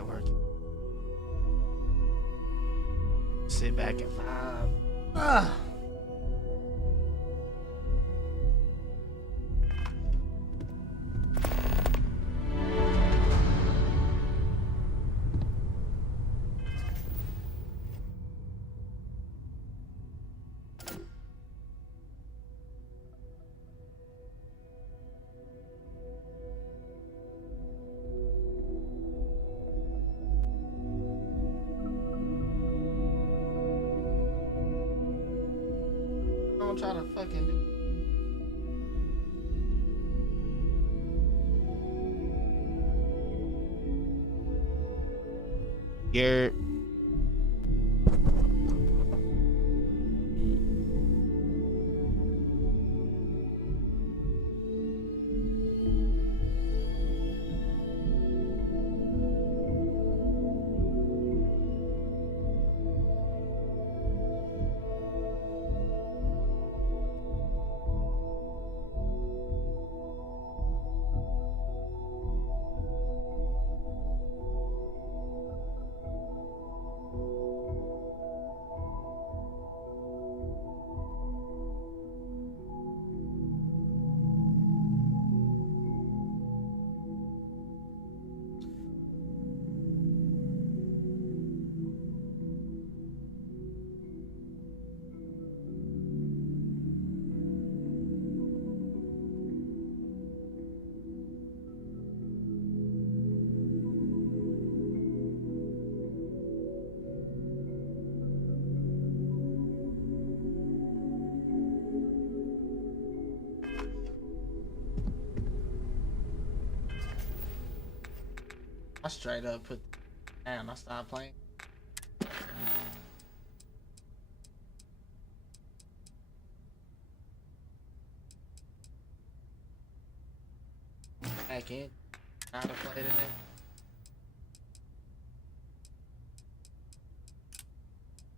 might work. Sit back and vibe. Ah. Don't try to fucking do. You're. I straight up put down. I stopped playing. Back in. Trying to play it in there.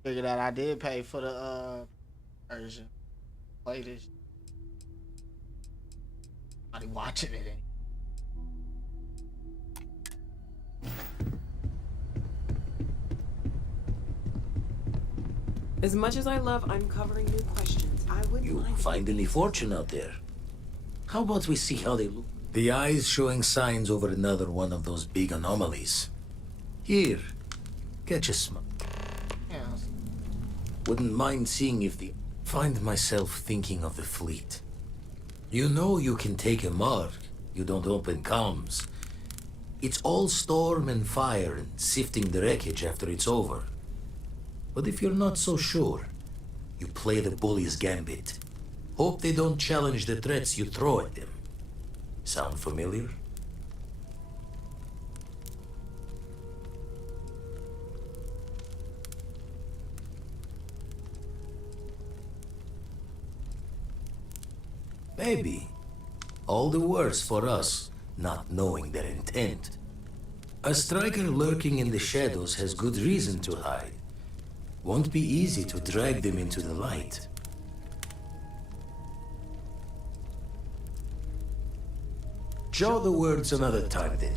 Figured out I did pay for the version. Play this. Nobody watching it anymore. As much as I love uncovering new questions, I wouldn't You mind. find any fortune out there? How about we see how they look? The eye's showing signs over another one of those big anomalies. Here, catch a smile. Yeah. Wouldn't mind seeing if the... Find myself thinking of the fleet. You know you can take a mark. You don't open comms. It's all storm and fire and sifting the wreckage after it's over. But if you're not so sure, you play the bully's gambit. Hope they don't challenge the threats you throw at them. Sound familiar? Maybe. All the worse for us, not knowing their intent. A striker lurking in the shadows has good reason to hide. Won't be easy to drag them into the light. Show the words another time then.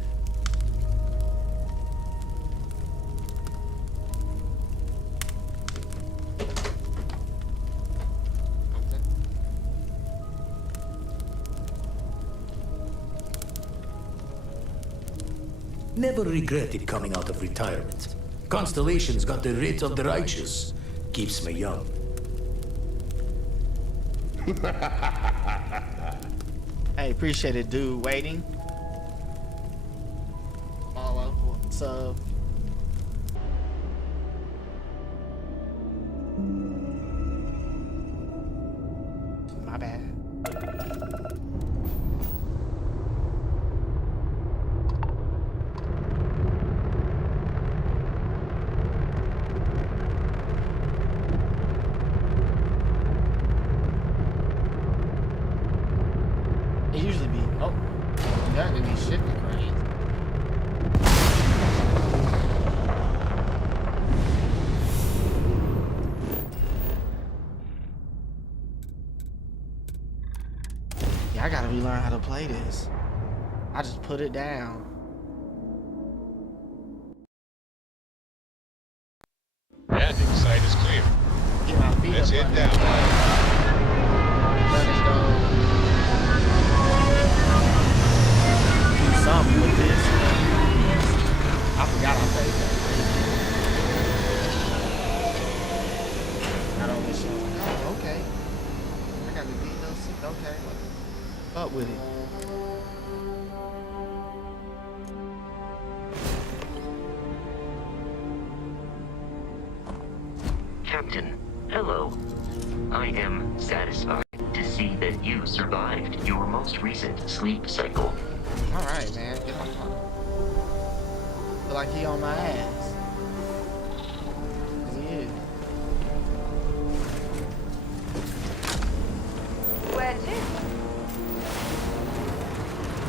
Never regretted coming out of retirement. Constellation's got the writ of the righteous. Keeps me young. Hey, appreciate it, dude. Waiting. Follow. Sub. My bad. It usually be, oh, that would be shit crazy. Yeah, I gotta relearn how to play this. I just put it down. Let's head down. Let it go. Do something with this. I forgot I paid that. Got on this shit. Oh, okay. I got the DLC. Okay. Up with it. Captain, hello. I am satisfied to see that you survived your most recent sleep cycle. Alright, man. Get my phone. Feel like he on my ass. 'Cause he is. Where to?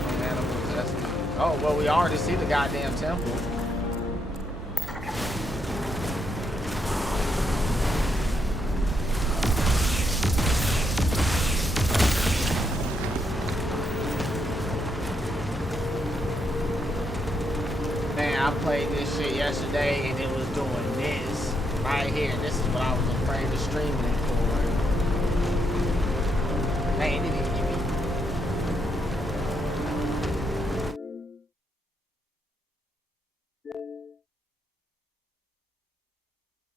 Oh, man, I'm gonna test it. Oh, well, we already see the goddamn temple. Man, I played this shit yesterday and it was doing this right here. This is what I was afraid of streaming it for. Man, it didn't give me.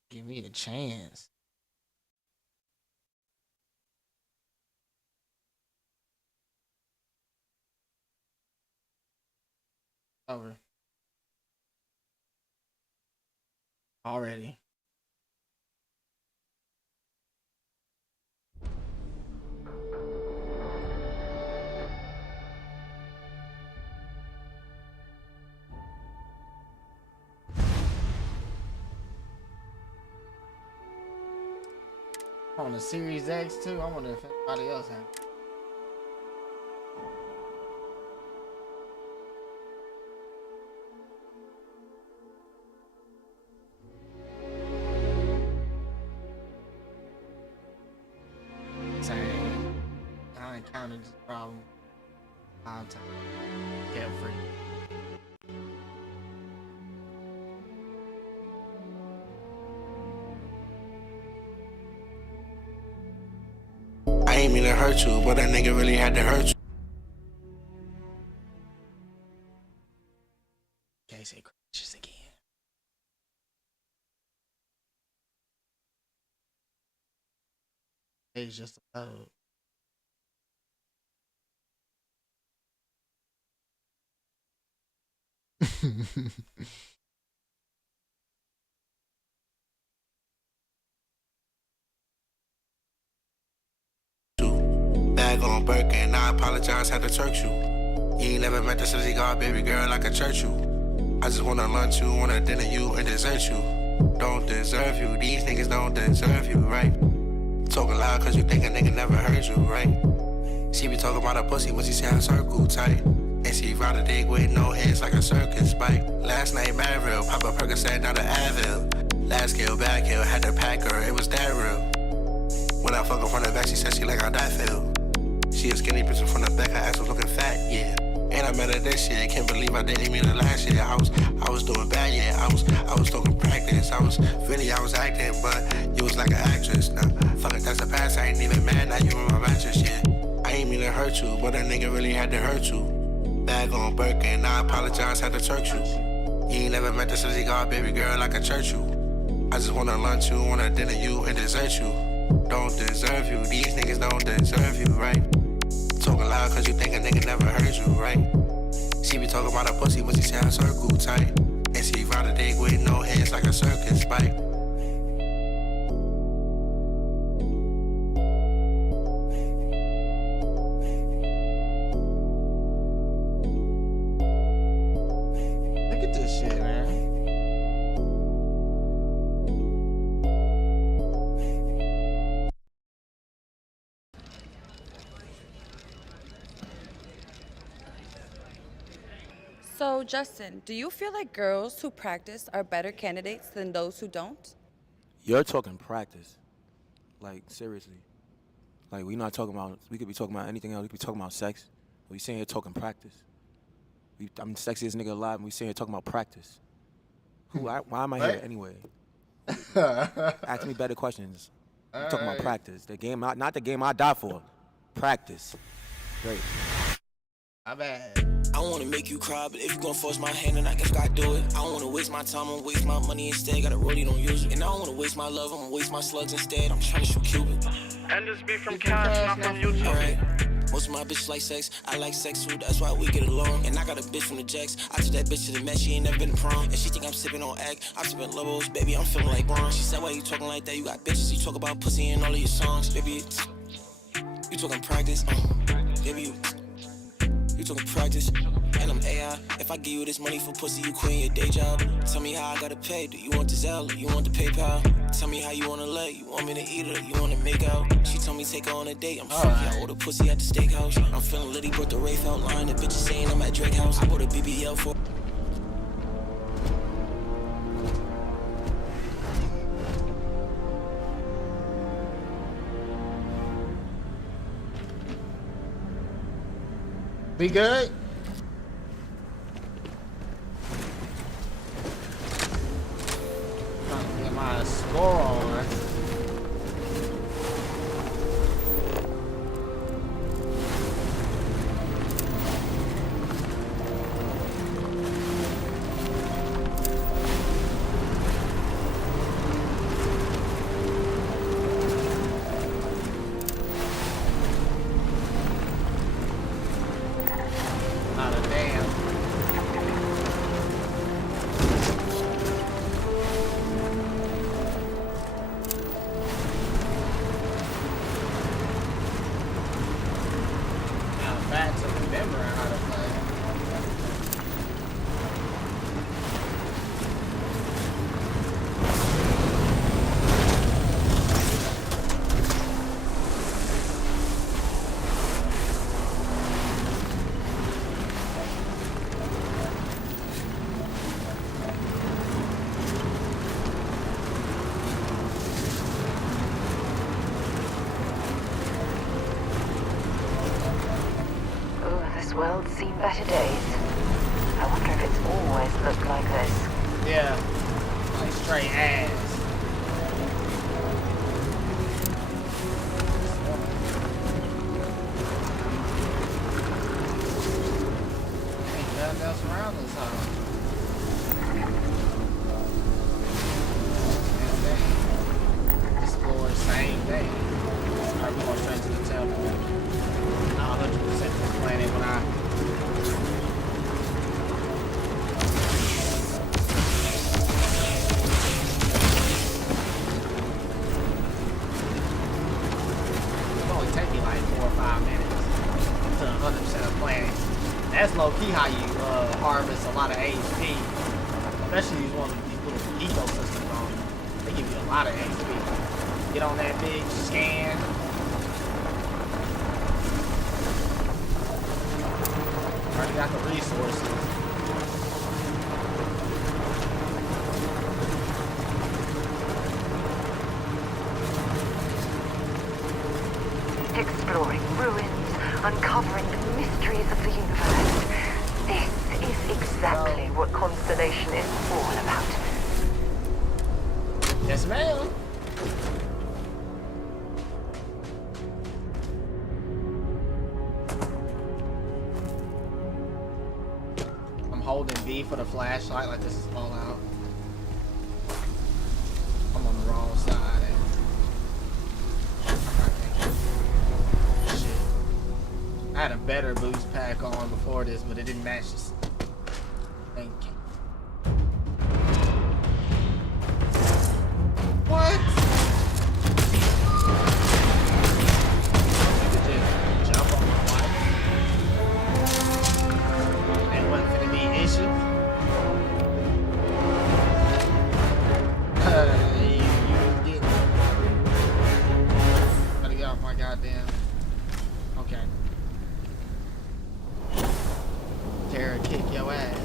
Give me a chance. Over. Already. On the Series X too. I wonder if anybody else has. Same. I encountered this problem 5 times. Kept free. I ain't mean to hurt you, but that nigga really had to hurt you. Okay, say crashes again. It's just a load. Bag on Birkin, I apologize, had to turk you. You ain't never met the city guard, baby girl, I could church you. I just wanna lunch you, wanna dinner you, and dessert you. Don't deserve you, these niggas don't deserve you, right? Talking loud cause you think a nigga never heard you, right? She be talking about her pussy when she say her circle tight. And she ride a dick with no hands like a circus bike. Last night, Marvel, pop a Percocet, not an Advil. Last kill, back kill, had to pack her, it was that real. When I fuck her from the back, she said she like how that feel. She a skinny bitch from the back, her ass was looking fat, yeah. And I met her this year, can't believe I didn't mean it last year. I was doing bad, yeah. I was talking practice. I was acting, but you was like an actress. Nah, fuck it, that's the past. I ain't even mad, now you in my mattress, yeah. I ain't mean to hurt you, but that nigga really had to hurt you. Bag on Birkin, I apologize, had to turk you. You ain't never met the city guard, baby girl, I could church you. I just wanna lunch you, wanna dinner you, and dessert you. Don't deserve you, these niggas don't deserve you, right? Talking loud cause you think a nigga never heard you, right? She be talking about her pussy when she say her circle tight. And she ride a dick with no hands like a circus bike. Look at this shit, man. So, Justin, do you feel like girls who practice are better candidates than those who don't? You're talking practice. Like, seriously. Like, we not talking about, we could be talking about anything else. We could be talking about sex. We sitting here talking practice. I'm the sexiest nigga alive, and we sitting here talking about practice. Why am I here anyway? Ask me better questions. I'm talking about Alright. practice. The game, not the game I die for. Practice. Great. My bad. I don't wanna make you cry, but if you gon' force my hand, then I guess I do it. I don't wanna waste my time, I'ma waste my money instead. Got a rollie, don't use it. And I don't wanna waste my love, I'ma waste my slugs instead. I'm trying to shoot Cupid. And this be from Cash, not from YouTube. Alright. Most of my bitches like sex, I like sex too, that's why we get along. And I got a bitch from the Jacks, I took that bitch to the Met, she ain't never been to prom. And she think I'm sipping on egg, I'm sipping Lobos, baby, I'm feeling like Braun. She said, why you talking like that? You got bitches, you talk about pussy in all of your songs. Baby, you talking practice, baby, you talking practice, and I'm AI. If I give you this money for pussy, you quit your day job. Tell me how I gotta pay. Do you want the Zelle or you want the PayPal? Tell me how you wanna lay. You want me to eat it or you wanna make out? She told me take her on a date. I'm freaky. I order pussy at the steakhouse. I'm feeling litty, brought the Rafe out line. The bitch is saying I'm at Drake house. I bought a BBL for. We good? Trying to get my score on. Not a damn. Now back to remembering how to play. Oh, this world's seen better days. I wonder if it's always looked like this. Yeah. Like straight ass. Ain't nothing else around this house. Same thing. Explore same thing. Alright, we're going straight to the temple. Not 100% explain it when I It'll only take me like 4 or 5 minutes to 100% of planning. That's low key how you harvest a lot of HP, especially these ones with these little ecosystems on. They give you a lot of HP. Get on that bitch, scan. Already got the resources. Exploring ruins, uncovering the mysteries of the universe. This is exactly what Constellation is all about. Yes, ma'am. I'm holding B for the flashlight like this is Fallout. I'm on the wrong side. Shit. I had a better boost pack on before this, but it didn't match this. Thank you. What? You could just jump on my wife. And wasn't gonna be an issue. You get. Gotta get off my goddamn. Okay. Tara, kick your ass.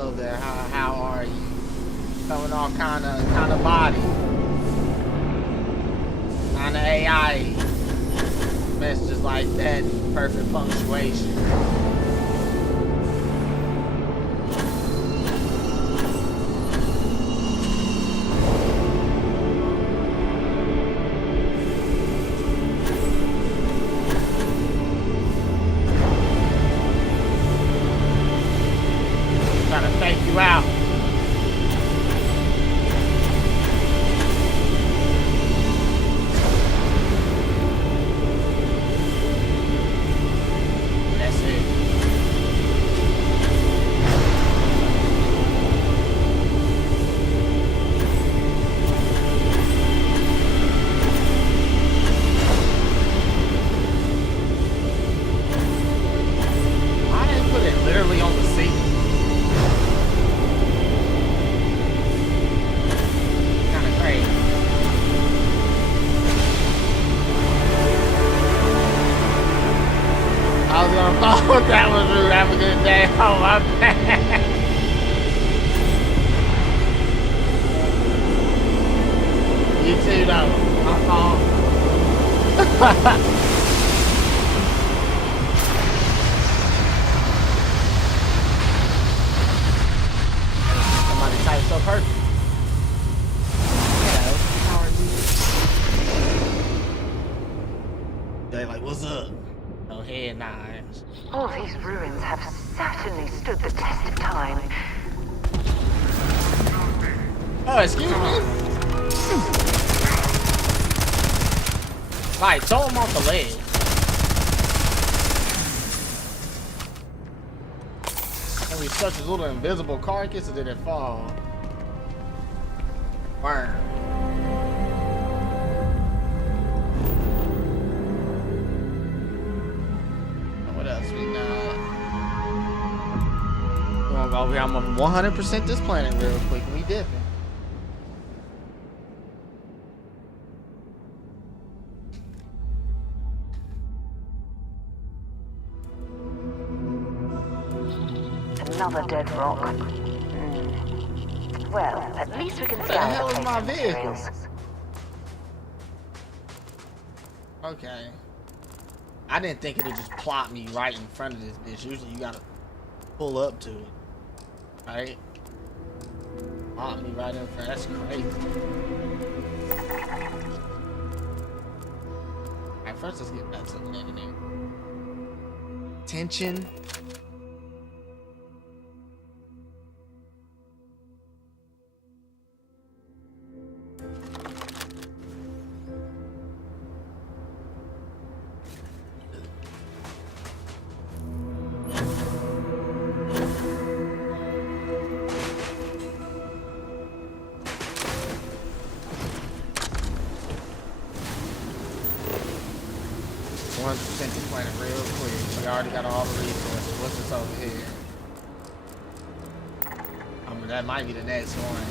Hello there. How are you? Coming all kind of body, kind of AI messages like that. Perfect punctuation. Trying to fake you out. That's it. Why didn't they put it literally on the seat? Kind of crazy. I was gonna follow. That was rude. Have a good day. Oh, my bad. You too, though. My fault. Somebody typed so perfect. Hello, how are you? They like, what's up? Oh, head knives. All these ruins have certainly stood the test of time. Oh, excuse me? Like, throw him off the ledge. Can we touch his little invisible carcass or did it fall? Burn. What else we got? We're gonna go over here. I'm gonna 100% this planet real quick. We dipping. Another dead rock. Well, at least we can What the scan hell the is my place vehicle? materials. Okay. I didn't think it'd just plop me right in front of this bitch. Usually you gotta pull up to it. Right? Plop me right in front. That's crazy. Alright, first let's get back to the engineer. Tension. Sent the planet real quick. We already got all the resources. What's this over here? I mean, that might be the next one.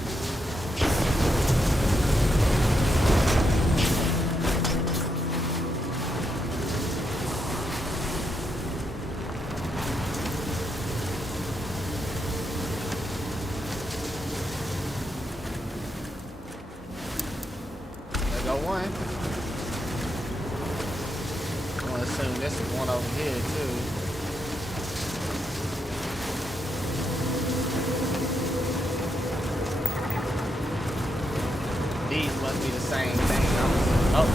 There go one. I'm gonna assume this is one over here too. These must be the same thing. Oh.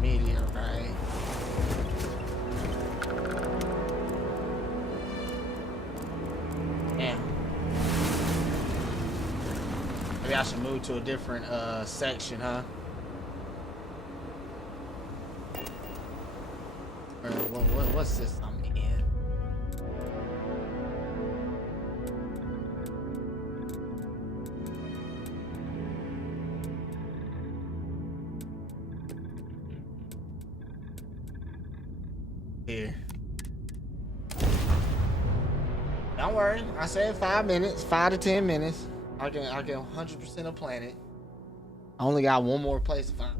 Meteorite. Damn. Maybe I should move to a different section, huh? Or what's this I'm in? here. Don't worry, I said 5 minutes, 5 to 10 minutes. I can 100% a planet. I only got one more place to find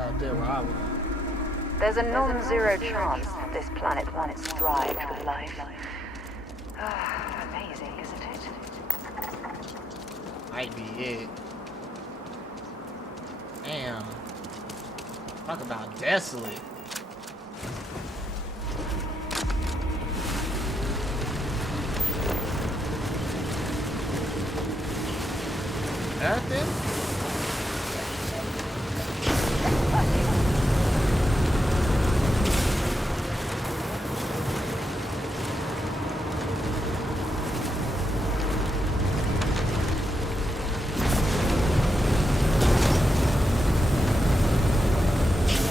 out there where I would. There's a non-zero chance that this planet once thrived with life. Amazing, isn't it? Might be it. Damn. Talk about desolate. Nothing?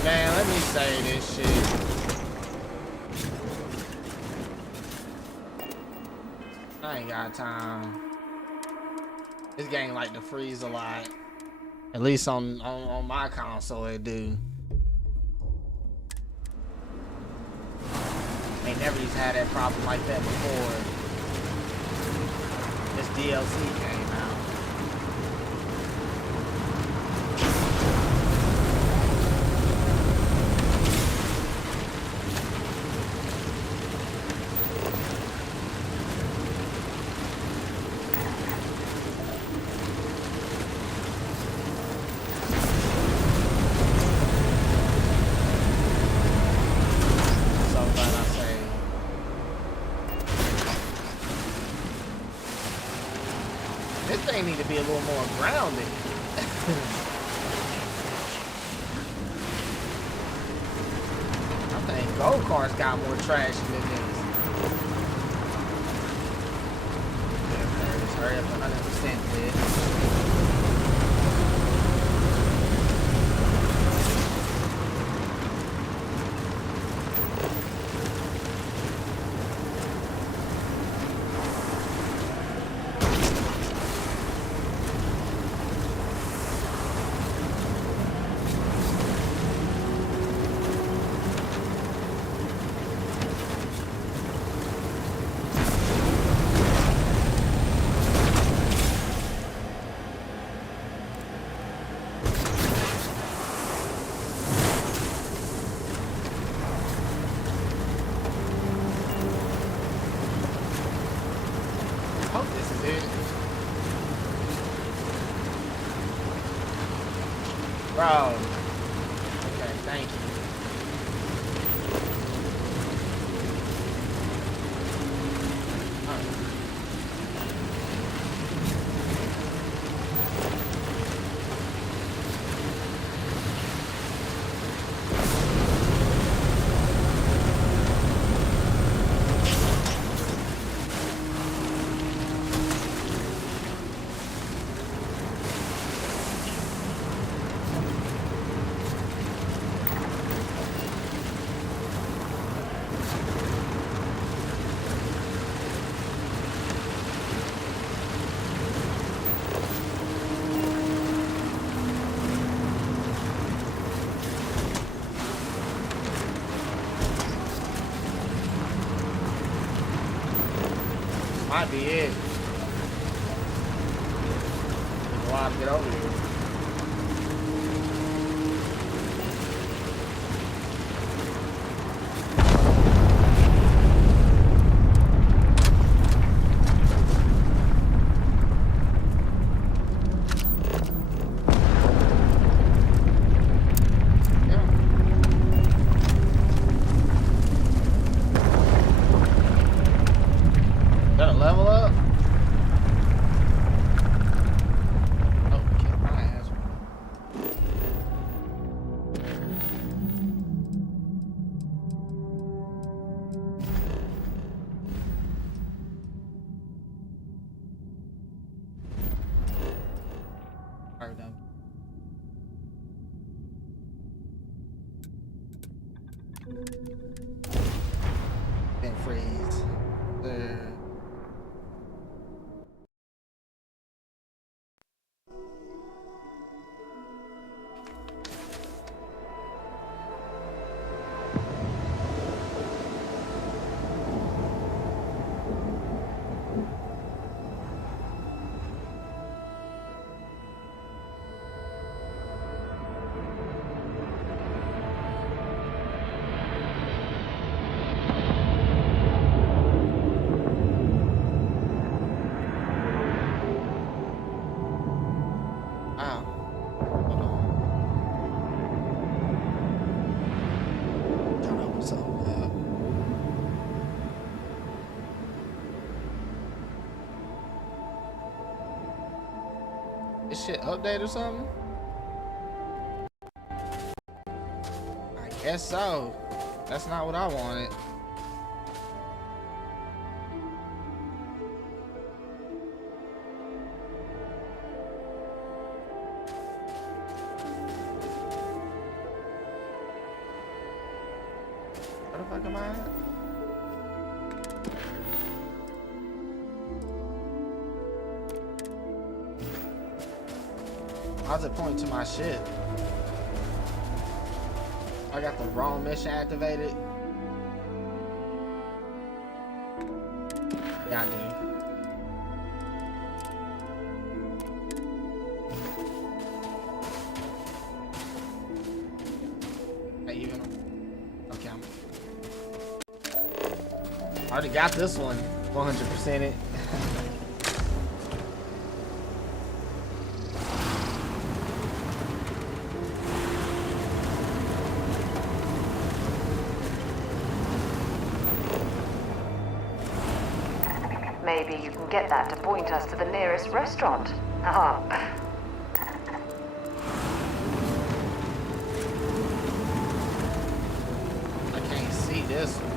Man, let me say this shit. I ain't got time. This game like to freeze a lot. At least on my console it do. They never used to have that problem like that before. This DLC came out. This thing need to be a little more grounded. I think go-karts got more traction than this. Just hurry up 100%, bitch. Bro. Okay, thank you. Might be it. Take a while to get over here. Level up? Oh, kick my ass. Alright, done. Didn't freeze. There. This shit update or something? I guess so. That's not what I wanted. Where the fuck am I at? How's it point to my shit? I got the wrong mission activated. Yeah, I do. Hey, even. Okay, I already got this one 100% it. Maybe you can get that to point us to the nearest restaurant. Ah. I can't see this one.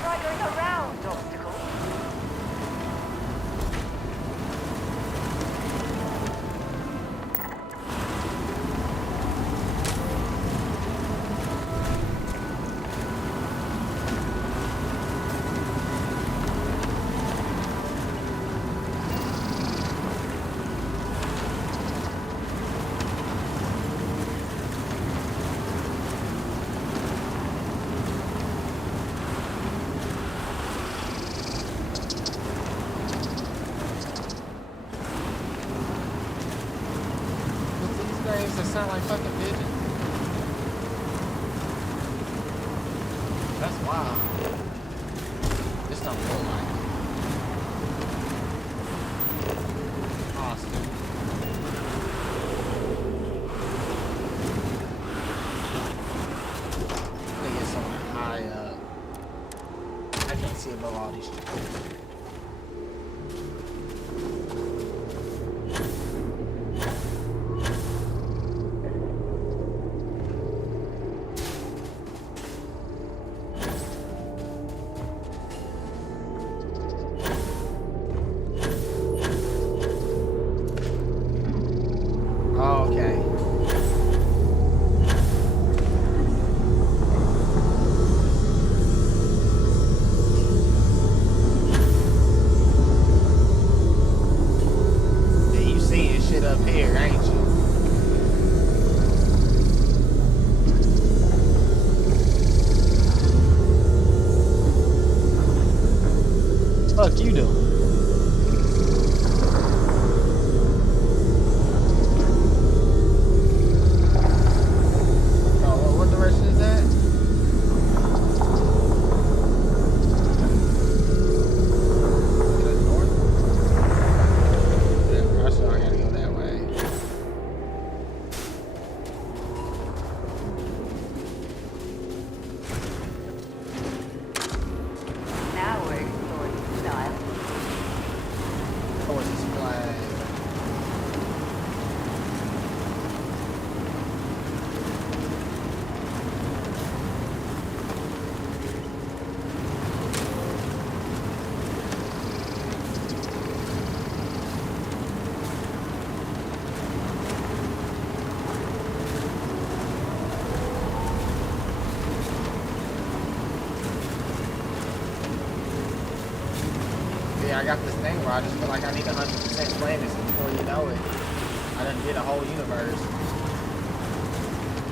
Try going around obstacles. That sound like fucking pigeon. That's wild. This don't feel like it. Awesome. Let me get somewhere high up. I can't see above all these trees. Fuck you doing? Oh, what direction is that? Is that north? Yeah, I saw I gotta go that way. Now we're exploring style. Towards this flag. Yeah, I got this thing where I just feel like I need 100% planets, and before you know it, I done did a whole universe.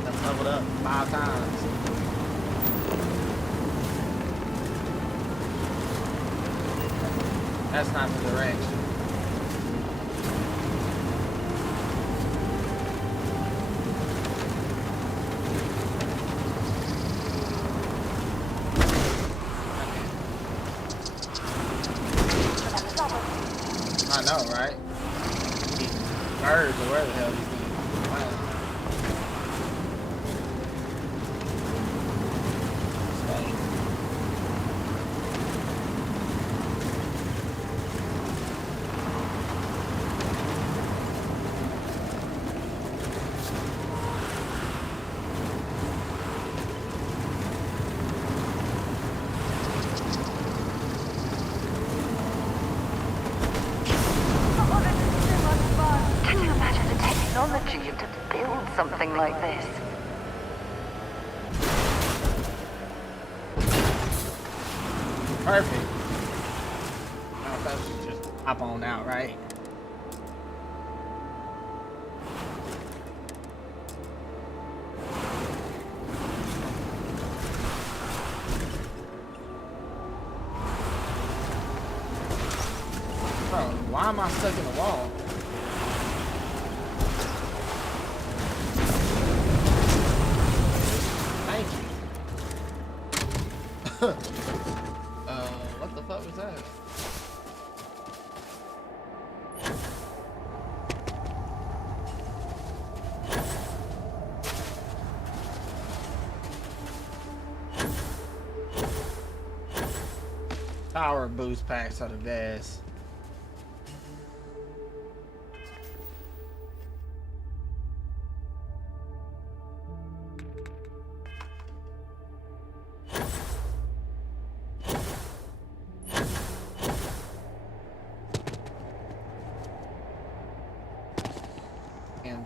I've leveled up 5 times. That's not the direction. I know, right? These birds or where the hell these things fly. Stay. like this. Perfect. Now if I should just hop on out, right? Bro, why am I stuck in the wall? Thank you. What the fuck was that? Power boost packs are the best. And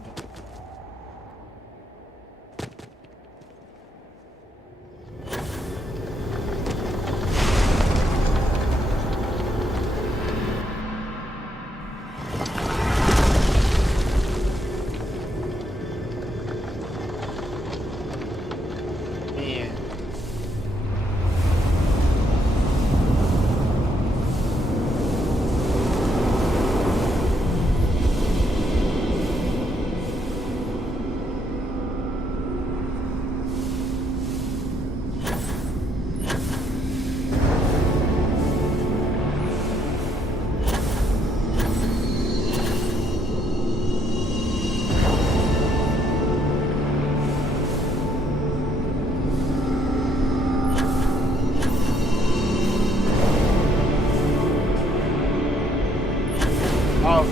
man. Oh.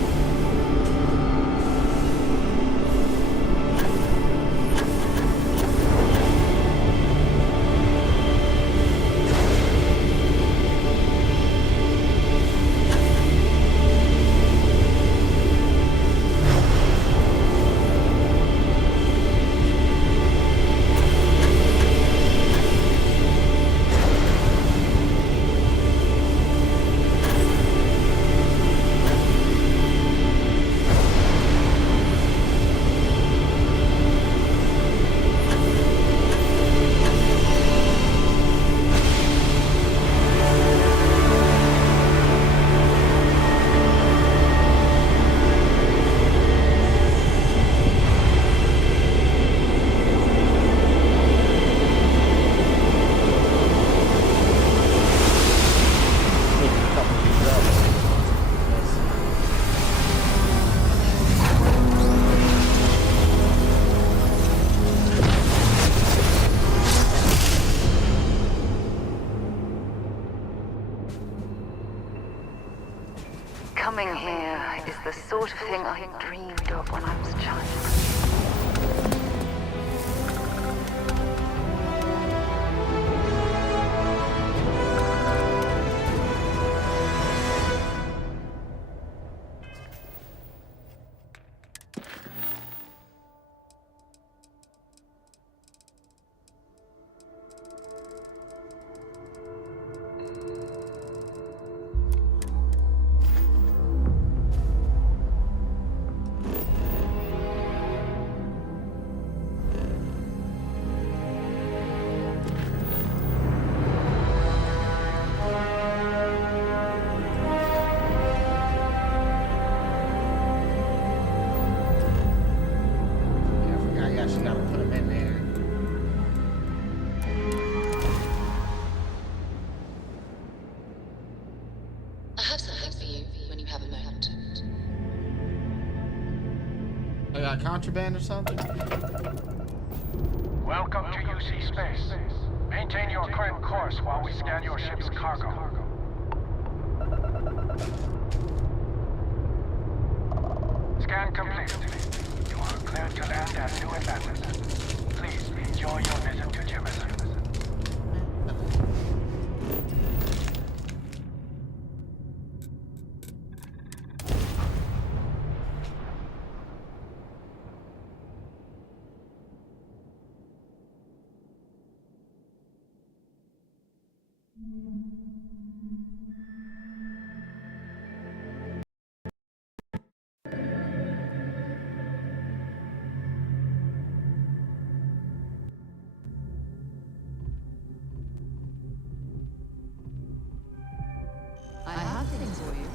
Coming here is the sort of thing I dreamed of when I was a child. Yeah, I forgot. You actually gotta put them in there. I have something for you when you have a moment. I got contraband or something? Welcome to UC Space. Maintain your current course while we scan your ship's cargo. Scan complete. You are cleared to land at New Atlantis. Please enjoy your visit to Jemison. I have things for you.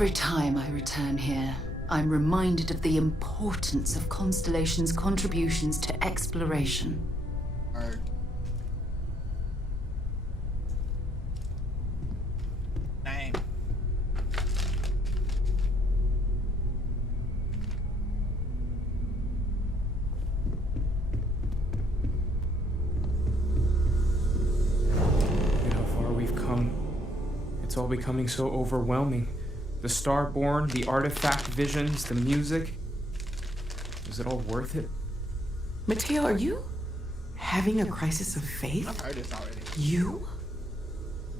Every time I return here, I'm reminded of the importance of Constellation's contributions to exploration. Alright. Name. Look at how far we've come. It's all becoming so overwhelming. The Starborn, the artifact visions, the music. Is it all worth it? Mateo, are you having a crisis of faith? I've heard this already. You?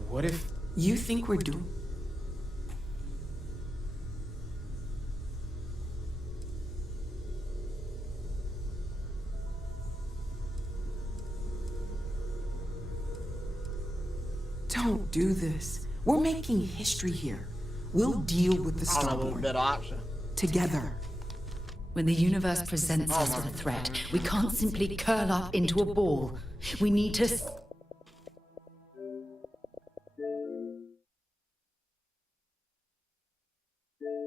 What if... You think we're doing... Don't do this. We're making history here. We'll deal with the I don't know what's a Starborn better option. together. When the universe presents us with a threat, we can't simply curl up into a ball. We need to...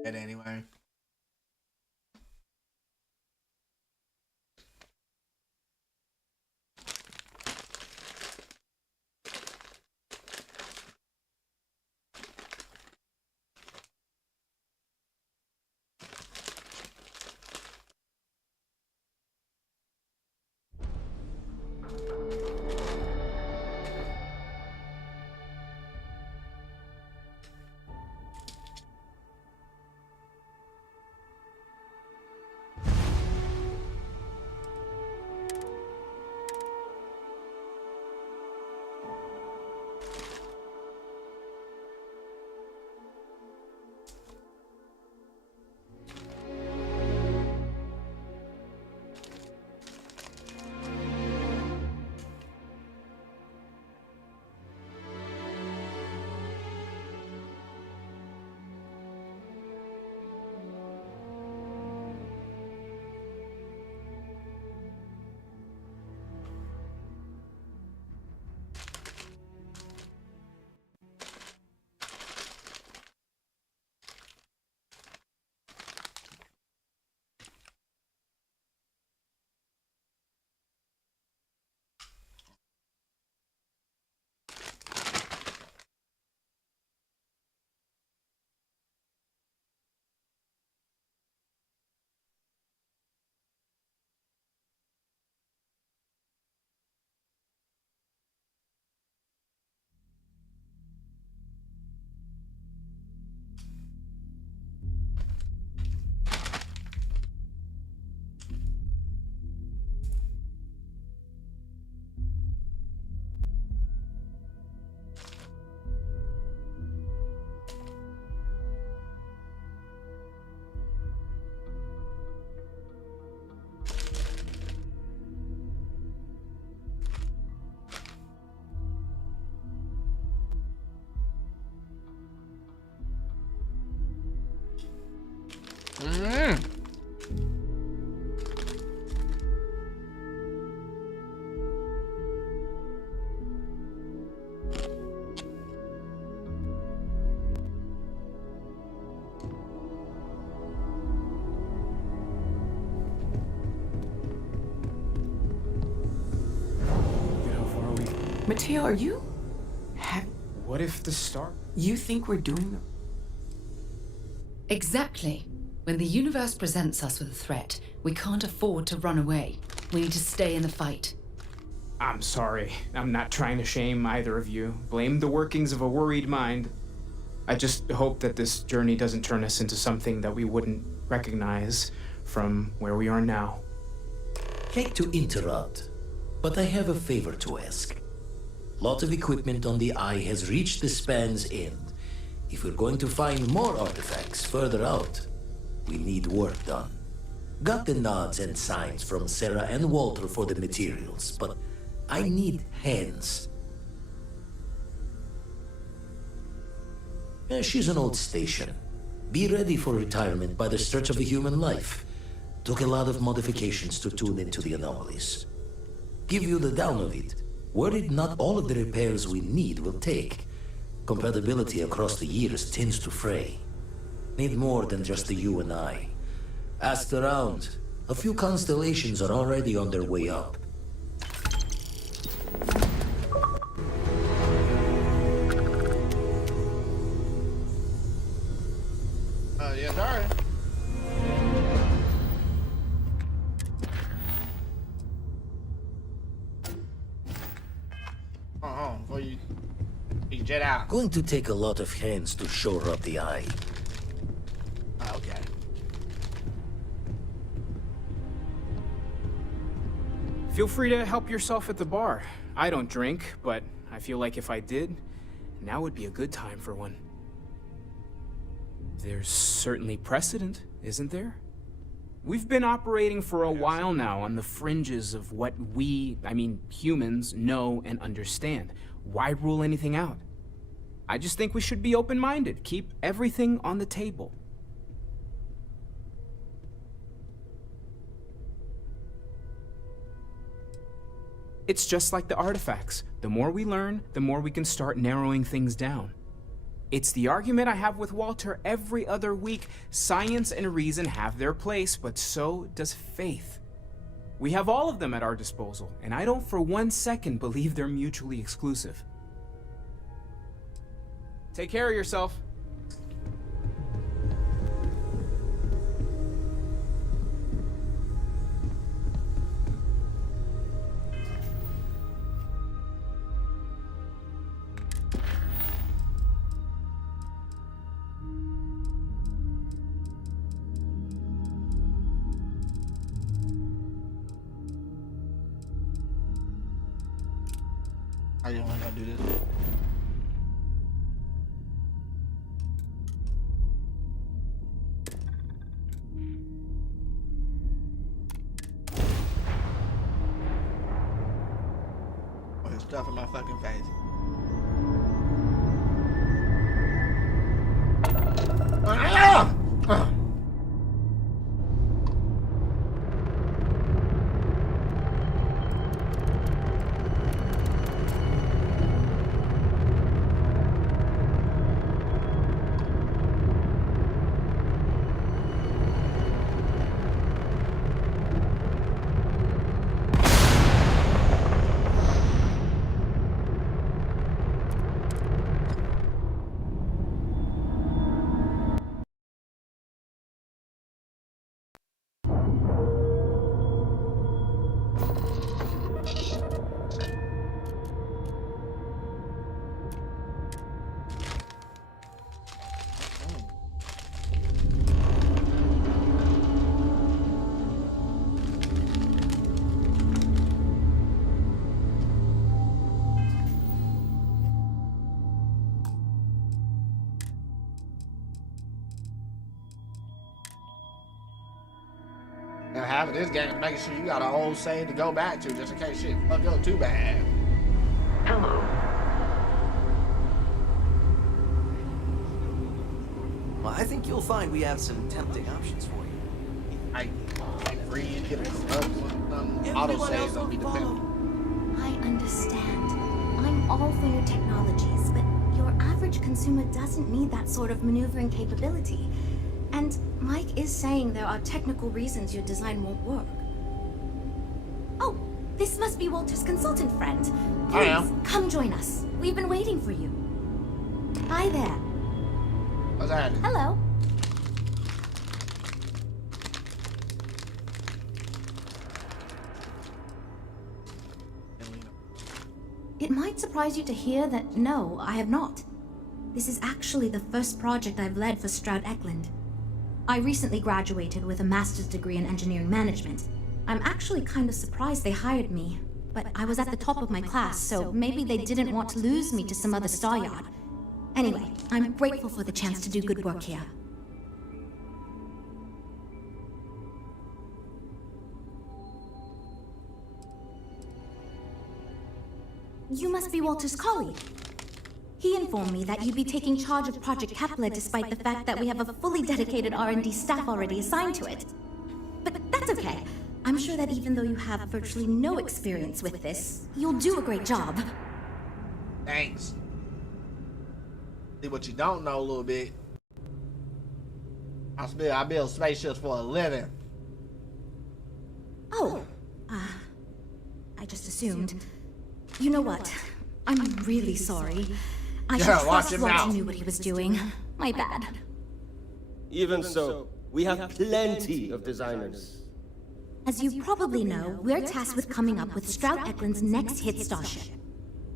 It anyway. Mateo, are you... What if the star... You think we're doing... Exactly. When the universe presents us with a threat, we can't afford to run away. We need to stay in the fight. I'm sorry. I'm not trying to shame either of you. Blame the workings of a worried mind. I just hope that this journey doesn't turn us into something that we wouldn't recognize from where we are now. Hate to interrupt, but I have a favor to ask. Lot of equipment on the Eye has reached the span's end. If we're going to find more artifacts further out, we need work done. Got the nods and signs from Sarah and Walter for the materials, but I need hands. She's an old station. Be ready for retirement by the stretch of a human life. Took a lot of modifications to tune into the anomalies. Give you the down of it. Worried not all of the repairs we need will take. Compatibility across the years tends to fray. Need more than just the you and I. Asked around. A few constellations are already on their way up. Yeah, sorry. Before you jet out. Going to take a lot of hands to shore up the Eye. Okay. Feel free to help yourself at the bar. I don't drink, but I feel like if I did, now would be a good time for one. There's certainly precedent, isn't there? We've been operating for a while now on the fringes of what we, humans, know and understand. Why rule anything out? I just think we should be open-minded, keep everything on the table. It's just like the artifacts. The more we learn, the more we can start narrowing things down. It's the argument I have with Walter every other week. Science and reason have their place, but so does faith. We have all of them at our disposal, and I don't for 1 second believe they're mutually exclusive. Take care of yourself. I didn't want to do this. Oh, there's stuff in my fucking face. Now, half of this game is making sure you got an old save to go back to just in case shit fuck up too bad. Hello. Well, I think you'll find we have some tempting options for you. I freeze, get a auto saves don't be dependent. I understand. I'm all for new technologies, but your average consumer doesn't need that sort of maneuvering capability. And Mike is saying there are technical reasons your design won't work. Oh, this must be Walter's consultant friend. Please, come join us. We've been waiting for you. Hi there. What's that? Hello. It might surprise you to hear that no, I have not. This is actually the first project I've led for Stroud Eklund. I recently graduated with a master's degree in engineering management. I'm actually kind of surprised they hired me, but I was at the top of my class, so maybe they didn't want to lose me to some other star yard. Anyway, I'm grateful for the chance to do good work here. You must be Walter's colleague. He informed me that you'd be taking charge of Project Kepler despite the fact that we have a fully dedicated R&D staff already assigned to it. But that's okay. I'm sure that even though you have virtually no experience with this, you'll do a great job. Thanks. See what you don't know a little bit. I build spaceships for a living. Oh, I just assumed. You know what? I'm really sorry. I should trust Walter knew what he was doing. My bad. Even so, we have plenty of designers. As you probably know, we're tasked with coming up with Stroud Eklund's next hit starship.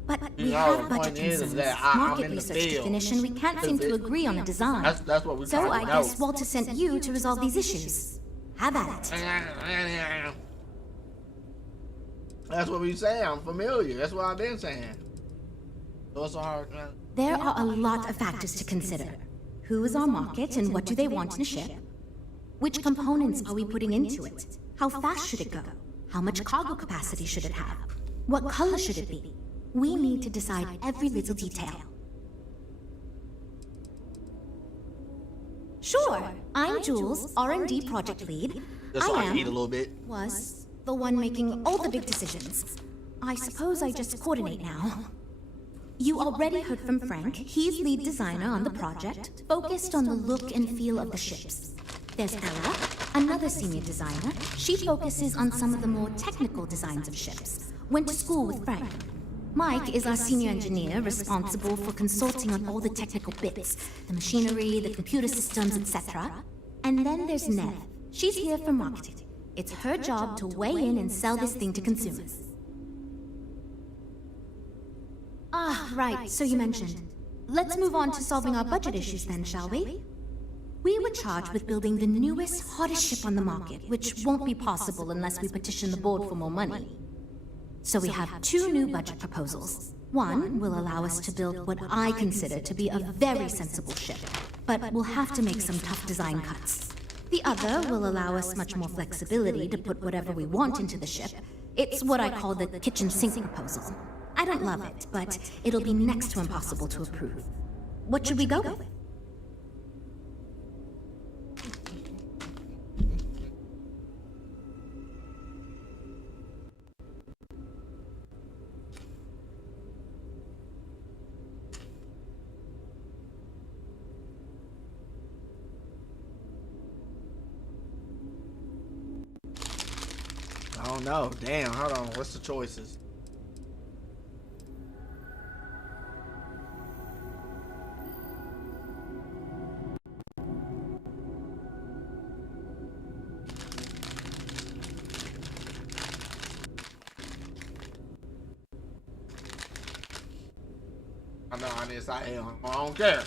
But we have budget concerns, market research to finish, and we can't seem to agree on a design. That's what we're So I guess Walter sent you to resolve these issues. Have at it. That's what we say. I'm familiar. That's what I've been saying. What's so hard? There are a lot of factors to consider. Who is our market and what do they want in a ship? Which components are we putting into it? How fast should it go? How much cargo capacity should it have? What color should it be? We need to decide every little detail. Sure, I'm Jules, R&D project lead. Just so I can eat a little bit. Was the one making all the big decisions. I suppose I just coordinate now. You already heard from Frank. He's lead designer on the project, focused on the look and feel of the ships. There's Ella, another senior designer. She focuses on some of the more technical designs of ships. Went to school with Frank. Mike is our senior engineer, responsible for consulting on all the technical bits, the machinery, the computer systems, etc. And then there's Nev. She's here for marketing. It's her job to weigh in and sell this thing to consumers. Ah, right, so you mentioned. Let's move on to solving our budget issues then, shall we? We were charged with building the newest, hottest ship on the market, which won't be possible unless we petition the board for more money. So we have two new budget proposals. One will allow us to build what I consider to be a very sensible ship, but we'll have to make some tough design cuts. The other will allow us much more flexibility to put whatever we want into the ship. It's what I call the kitchen sink proposal. I don't love it, but it'll be next to impossible to approve. What should we go with? I don't know. Damn, hold on. What's the choices? I know on this I am. I don't care.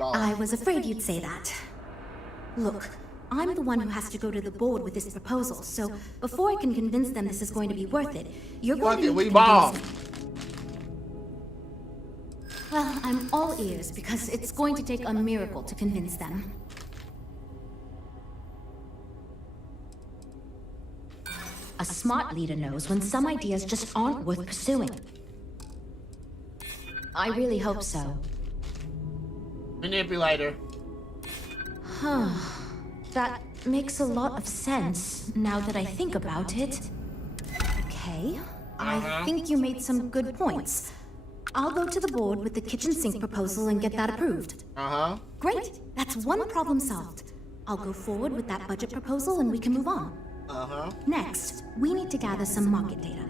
I was afraid you'd say that. Look, I'm the one who has to go to the board with this proposal, so before I can convince them this is going to be worth it, you're going to need to convince me. Well, I'm all ears because it's going to take a miracle to convince them. A smart leader knows when some ideas just aren't worth pursuing. I really hope so. Manipulator. Huh. That makes a lot of sense now that I think about it. Okay, I think you made some good points. I'll go to the board with the kitchen sink proposal and get that approved. Great, that's one problem solved. I'll go forward with that budget proposal and we can move on. Next, we need to gather some market data.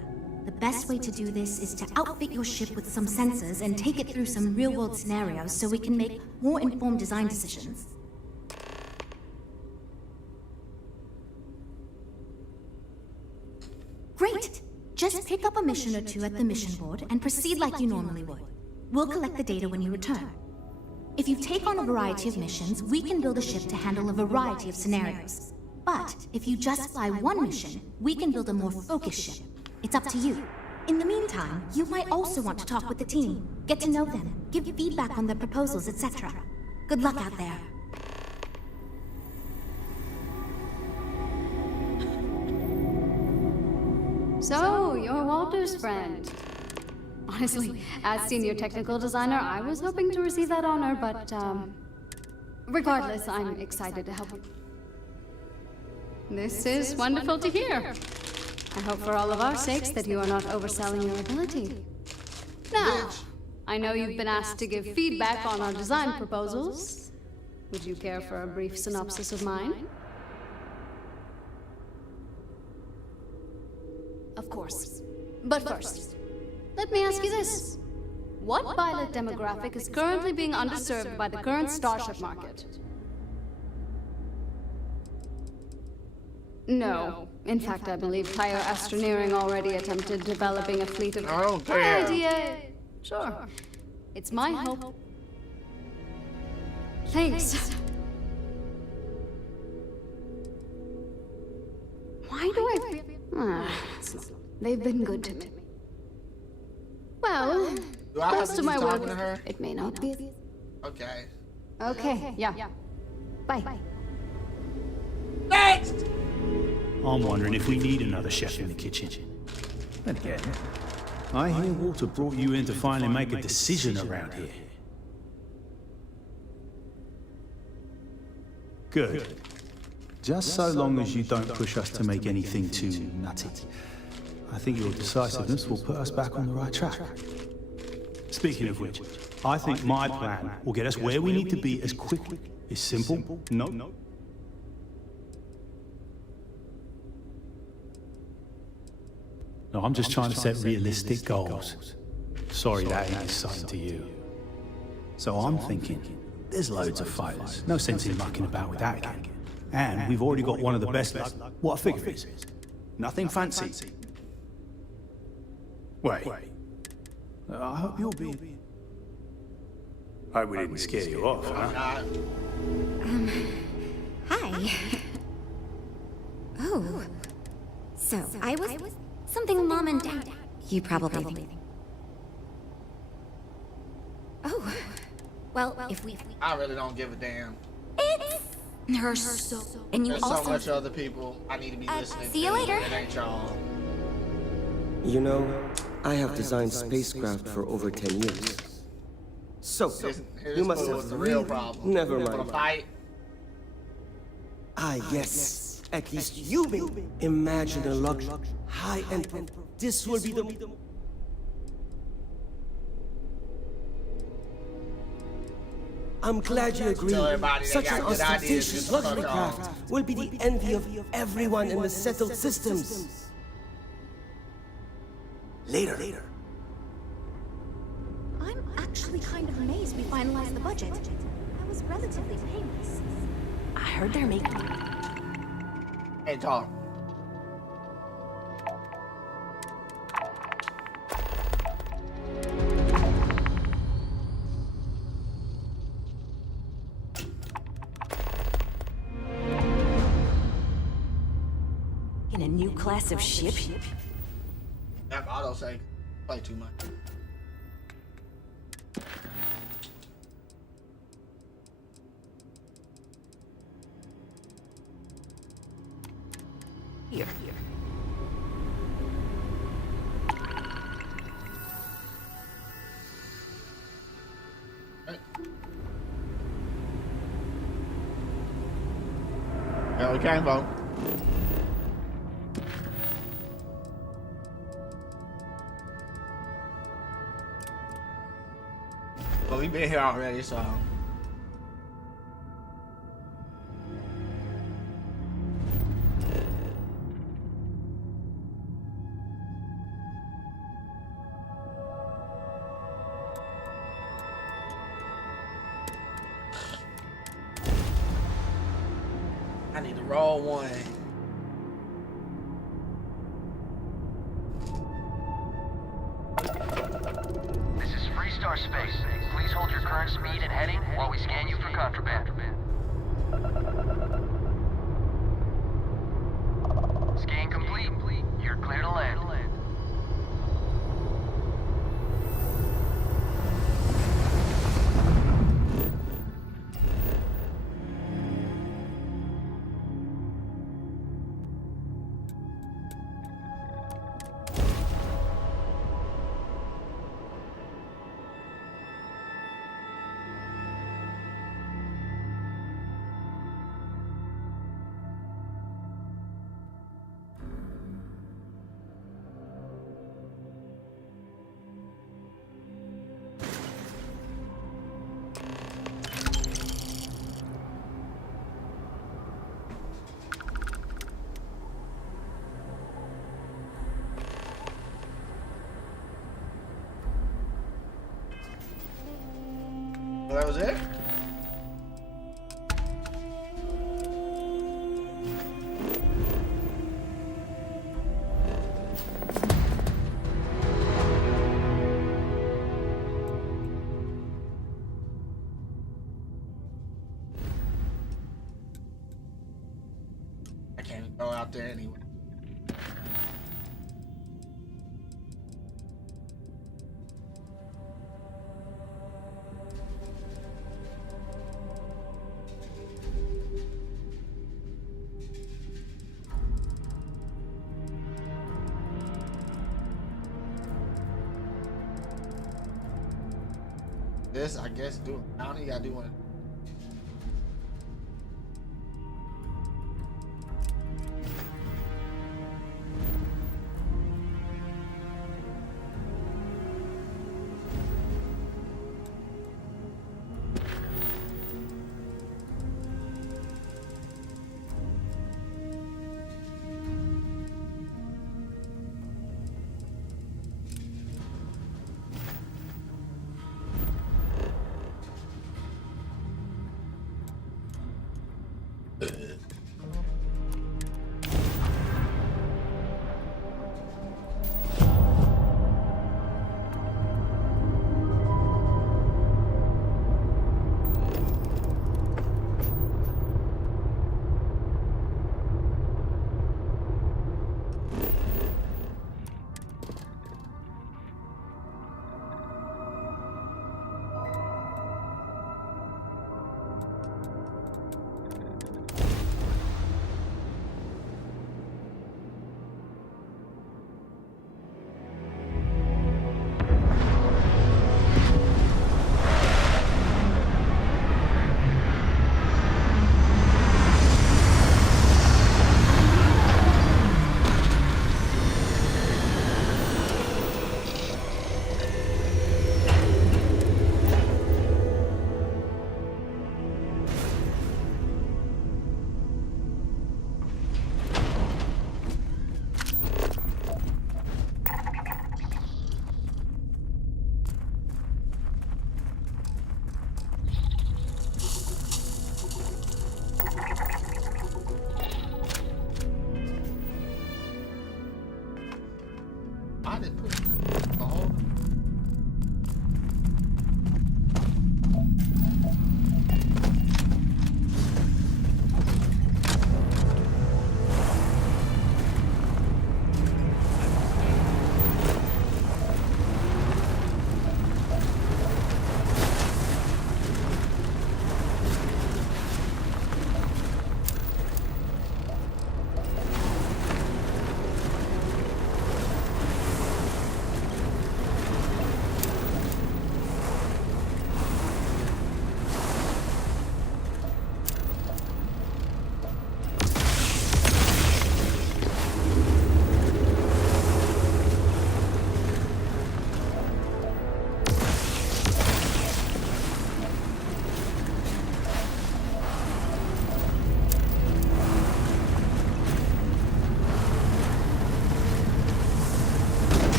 The best way to do this is to outfit your ship with some sensors and take it through some real-world scenarios so we can make more informed design decisions. Great! Just pick up a mission or two at the mission board and proceed like you normally would. We'll collect the data when you return. If you take on a variety of missions, we can build a ship to handle a variety of scenarios. But if you just fly one mission, we can build a more focused ship. It's up to you. In the meantime, you might also want to talk with the team, get to know them, give feedback on their proposals, etc. Good luck out there. So, you're Walter's friend. Honestly, as senior technical designer, I was hoping to receive that honor, but, regardless, I'm excited to help you. This is wonderful to hear. I hope for all of our sakes that you are not overselling your ability. Now, I know you've been asked to give feedback on our design proposals. Would you care for a brief synopsis of mine? Of course. But first, let me ask you this. What pilot demographic is currently being underserved by the current starship market? No. In fact, I believe Higher Astroneering already attempted developing a fleet of... care. Idea. Sure. It's my hope. Thanks. Why do I feel... they've been good to me. Well, Do I have most to of be my talking work, to her? it may not be... Okay. Okay, yeah. Bye. Next! I'm wondering if we need another chef in the kitchen. Then again, I hear Walter brought you in to finally make a decision around here. Good. Just so long as you don't push us to make anything too nutty. I think your decisiveness will put us back on the right track. Speaking of which, I think my plan will get us where we need to be as quickly. It's simple. No. No, I'm just trying to set realistic goals. Sorry that ain't exciting to you. So I'm thinking, there's loads of fighters. No sense in mucking about with that gang. And we've already got one of the best. What figure is it? Nothing fancy. Wait. I hope you'll be... Hope we didn't scare you off, huh? Hi. Oh. So, I was... Something Mom and Dad... You probably think... Oh. Well, if we... I really don't give a damn. There's so... And you There's also... so much other people I need to be listening see you to. later. It ain't y'all. You know, I have designed spacecraft for over 10 years. So, you must have the real problem. Never You wanna mind. fight? Ah, yes. At least you may imagine a luxury, high-end. This will be the... I'm glad you agree. Tell everybody they Such got an good ideas, ostentatious just luxury fuck off. craft will be the envy of everyone in the settled systems. Later. I'm actually kind of amazed we finalized the budget. That was relatively painless. I heard they're making... Hey, talk. In a new class of ship? That auto say play too much. Here. we came from. Well, we've been here already, so. I need to roll one. This is Freestar Space. Please hold your current speed and heading while we scan you for contraband. Scan complete. You're clear to land. That was it? I can't go out there anyway. This, I guess, do. I don't think I do one. I didn't put the whole.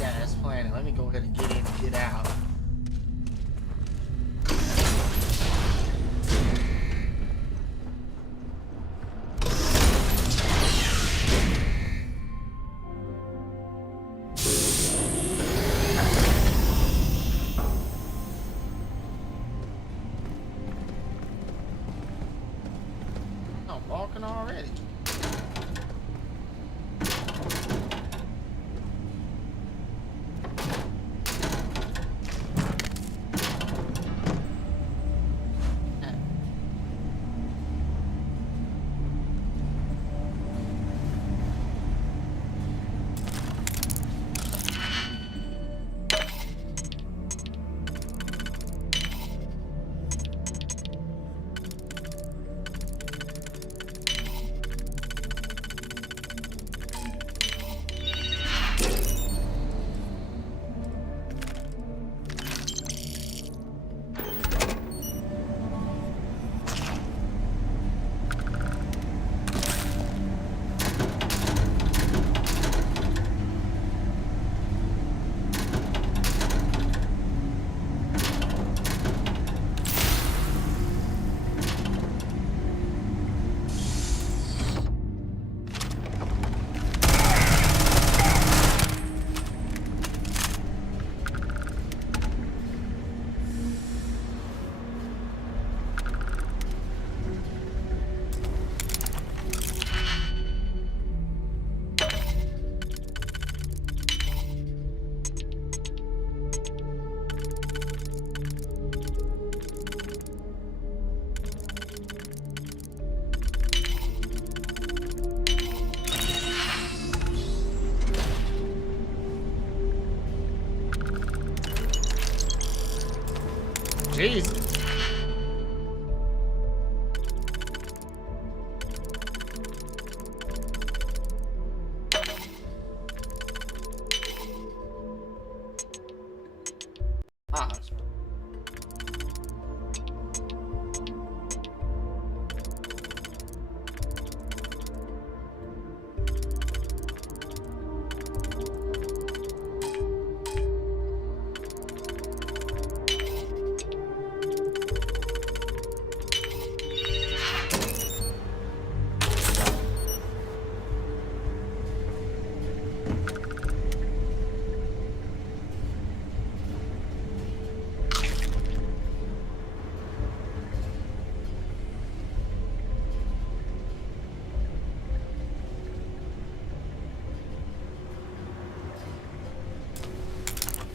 gas planet. Let me go ahead and get in and get out. I'm walking already. Jesus. Ah.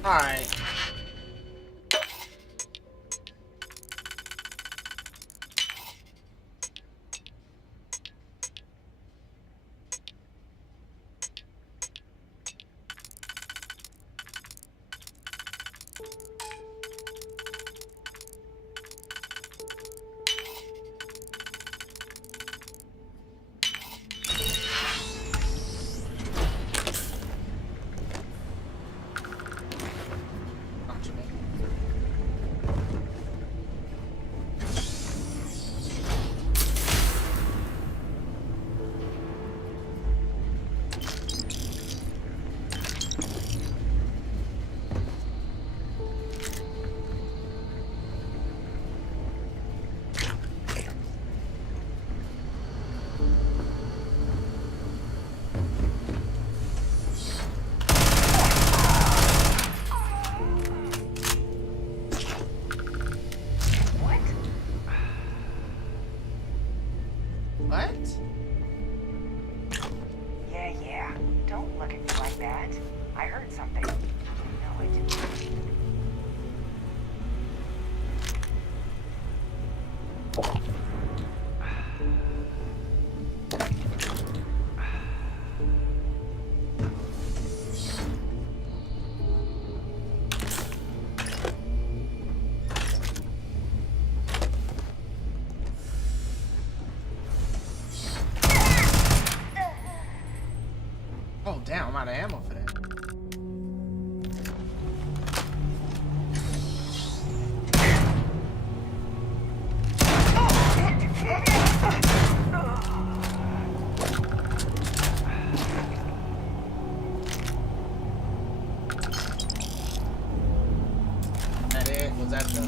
All right. was at the...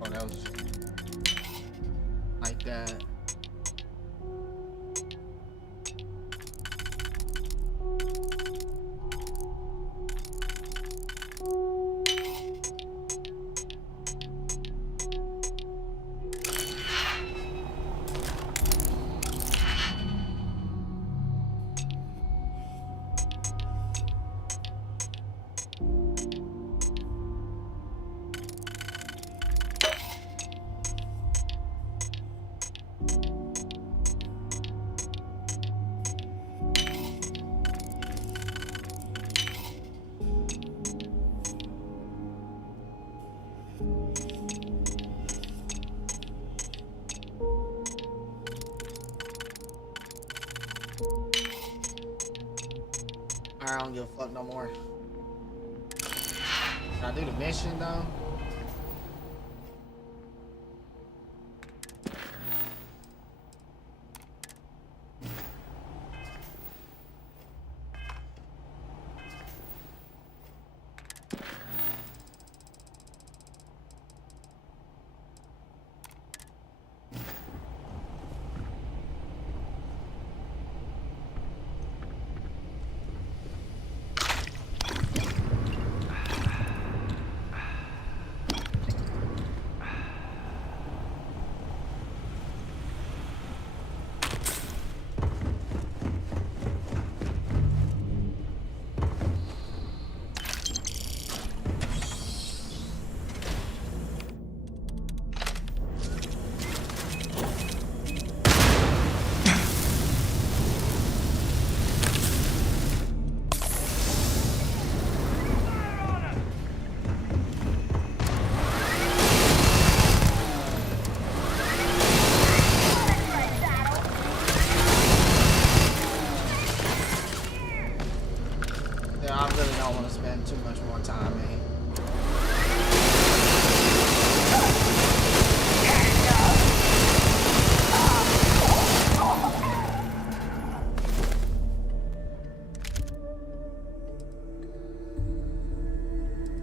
Oh, that was like that. I don't give a fuck no more. Can I do the mission though? Yeah, I really don't want to spend too much more time, man.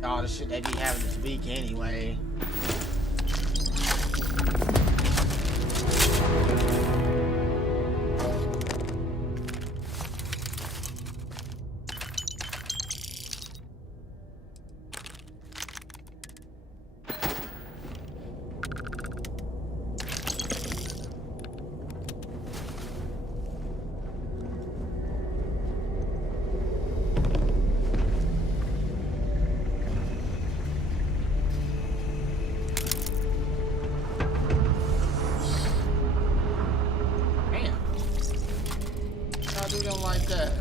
All the shit they be having to speak anyway. Like that.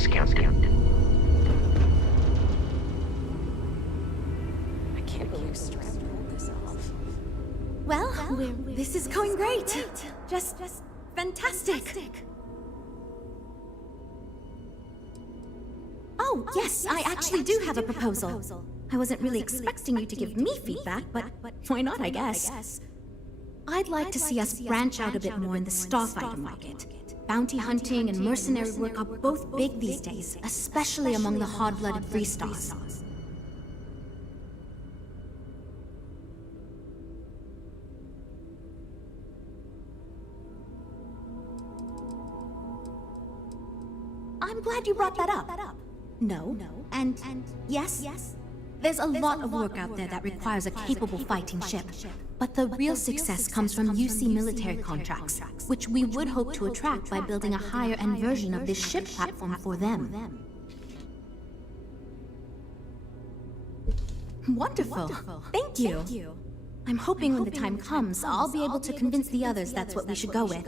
Alex Captain. I can't believe Strap pulled this off. Well, this is going great. Just fantastic. Oh, yes, I actually do have a proposal. I wasn't really expecting you to give me feedback, but why not, I guess. I'd like to see us branch out a bit more in the starfighter market. Bounty hunting and mercenary work are both big these days, especially among the hard-blooded free stars. I'm glad you brought that up. No, and yes, there's a lot of work out there that requires a capable fighting ship. But the real success comes from UC military contracts, which we would hope to attract by building a higher-end version of this ship platform for them. Wonderful. Thank you. I'm hoping when the time comes, I'll be able to convince the others that's what we should go with.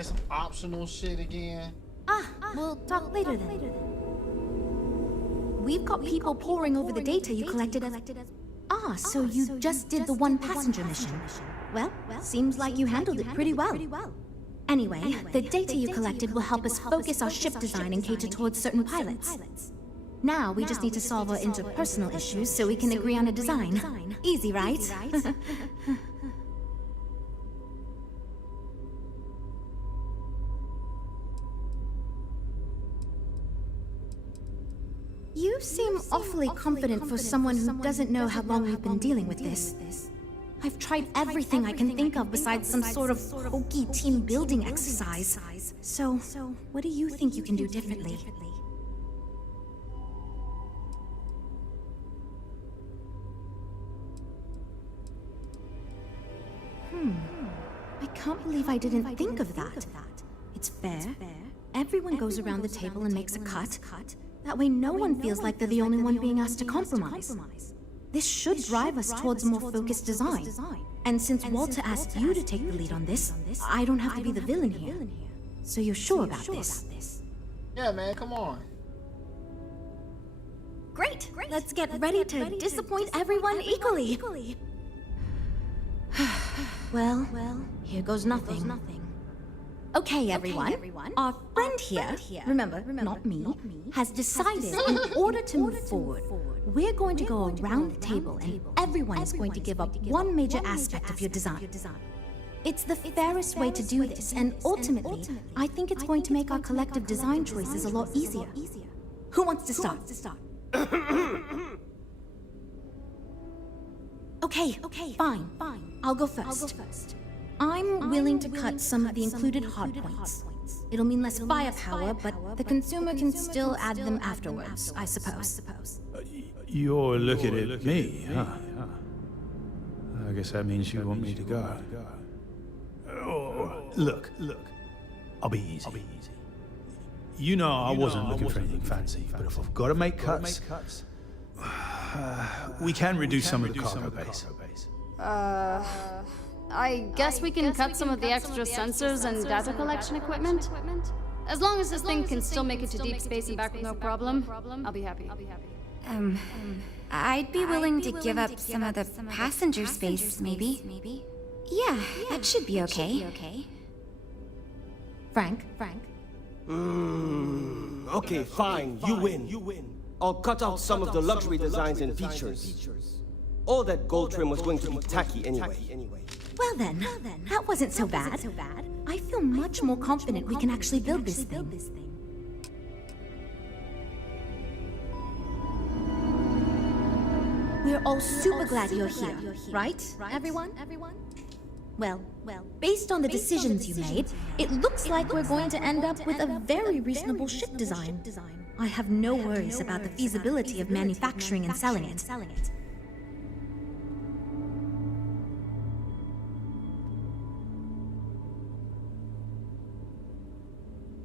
Some optional shit again. We'll talk later then. We've got people poring over the data you collected as... so you just did the one passenger mission. Well, seems like you handled it pretty well. Anyway, the data you collected will help us focus our ship design and cater towards certain pilots. Now we just need to solve our interpersonal issues so we can agree on a design. Easy, right? You seem awfully confident for someone who doesn't know how long we've been dealing with this. I've tried everything I can think of besides some sort of hokey team building exercise. So, what do you think you can do differently? I can't believe I didn't think of that. It's fair. Everyone goes around the table and makes a cut. That way no one feels like they're the only one being asked to compromise. This should drive us towards a more focused design. And since Walter asked you to take the lead on this, I don't have to be the villain here. So you're sure about this? Yeah, man, come on. Great! Let's get ready to disappoint everyone equally. Well, here goes nothing. Okay, everyone. Our friend here, remember, not me, has decided in order to move forward, we're going to go around the table and everyone is going to give up one major aspect of your design. It's the fairest way to do this, and ultimately, I think it's going to make our collective design choices a lot easier. Who wants to start? Okay, fine. I'll go first. I'm willing to cut some of the included hardpoints. It'll mean less firepower, but the consumer can still add them afterwards, I suppose. You're looking at me, huh? I guess that means you want me to go. Oh, look. I'll be easy. You know I wasn't looking for anything fancy, but if I've got to make cuts, we can reduce some of the cargo base. I guess we can cut some of the extra sensors and data collection equipment. As long as this thing can still make it to deep space and back with no problem, I'll be happy. I'd be willing to give up some of the passenger space, maybe. Yeah, that should be okay. Frank? Okay, fine, you win. I'll cut out some of the luxury designs and features. All that gold trim was going to be tacky anyway. Well then, that wasn't so bad. I feel much more confident we can actually build this thing. We're all super glad you're here, right, everyone? Well, based on the decisions you made, it looks like we're going to end up with a very reasonable ship design. I have no worries about the feasibility of manufacturing and selling it.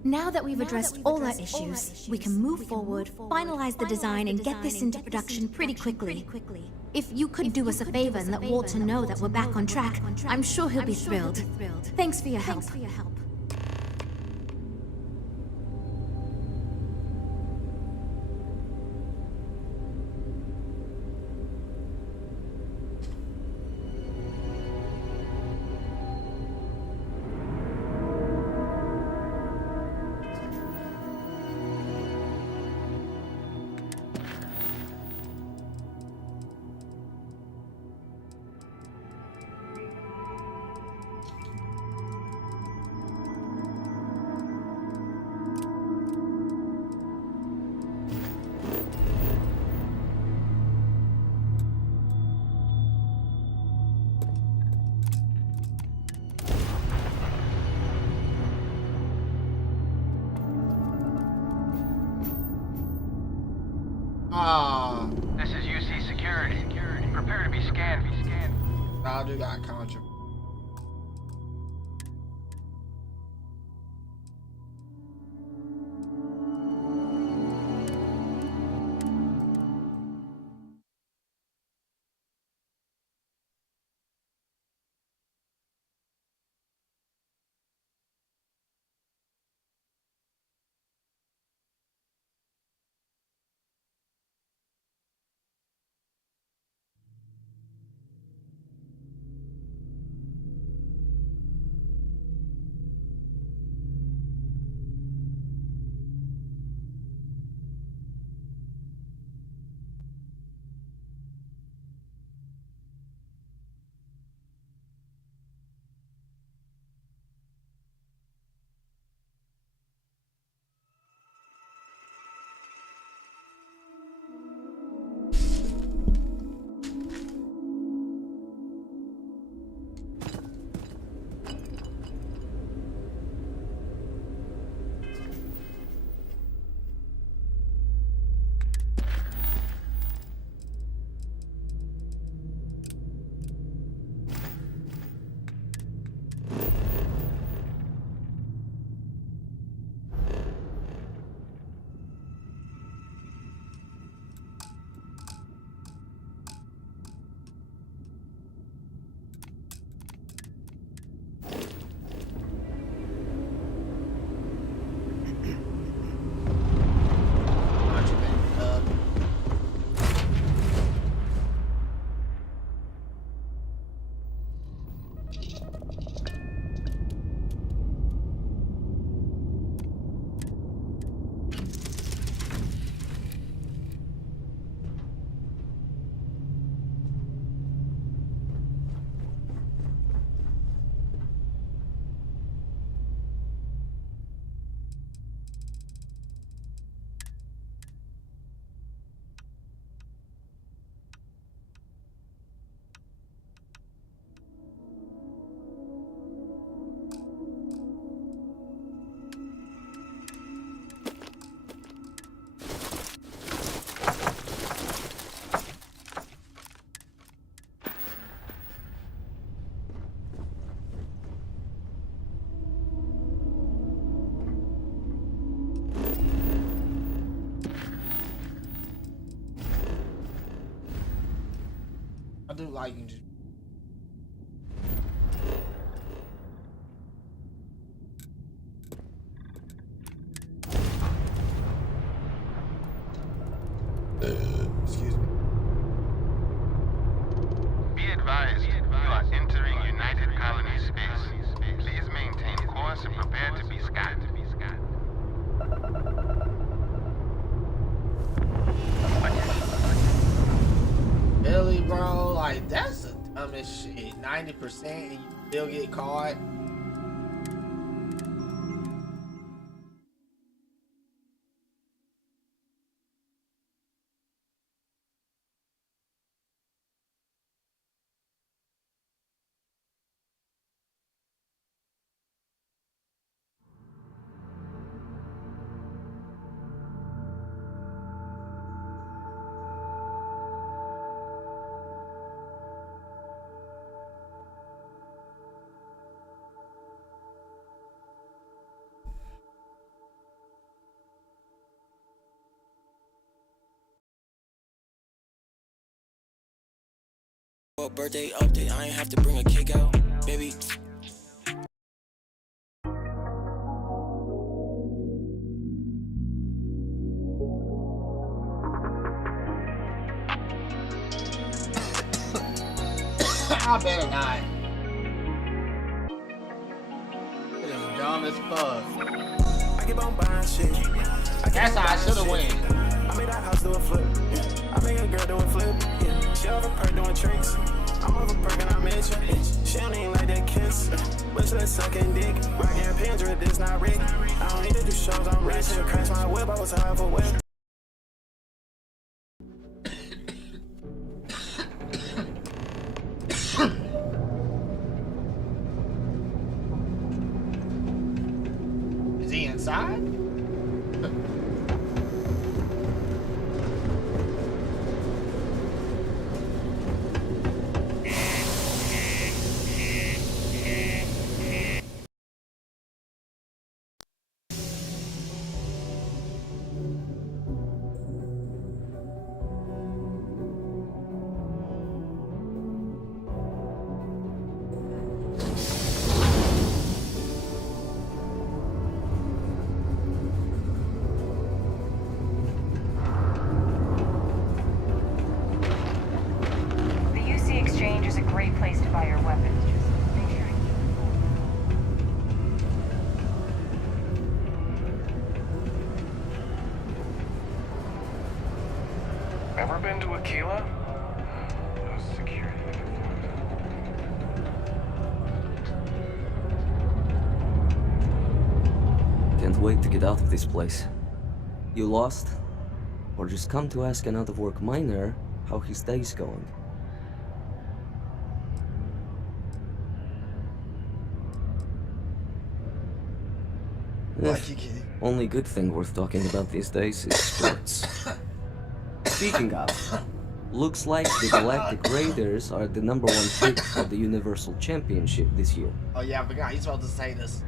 Now that we've addressed all our issues, we can move forward, finalize the design, and get this into production pretty quickly. If you could do us a favor and let Walter know that we're back on track, I'm sure he'll be thrilled. Thanks for your help. This is UC Security. Prepare to be scanned. I do got contra. I do like you just. Excuse me. Be advised, you are entering United Colony space. Please maintain course and prepare to be scanned. Really, bro? Like, that's the dumbest shit. 90% and you still get caught. for a birthday update. I ain't have to bring a cake out, baby. I better not. It is dumb as fuck. I keep on buying shit. That's how I should've went. I made that house do a flip. I make a girl do a flip. She over perk doing tricks. I'm over perk and I'm itching. She don't even like that kiss. But she like sucking dick. Rockin' Pendra, this not Rick. I don't need to do shows, I'm rich. Crash my whip, I was high for whip. Is he inside? Exchange is a great place to buy your weapons. Just make sure you Ever been to Aquila? No security. Can't wait to get out of this place. You lost? Or just come to ask an out-of-work miner how his day's going? Only good thing worth talking about these days is sports. Speaking of, looks like the Galactic Raiders are the #1 pick for the Universal Championship this year. Oh yeah, I forgot. He's supposed to say this.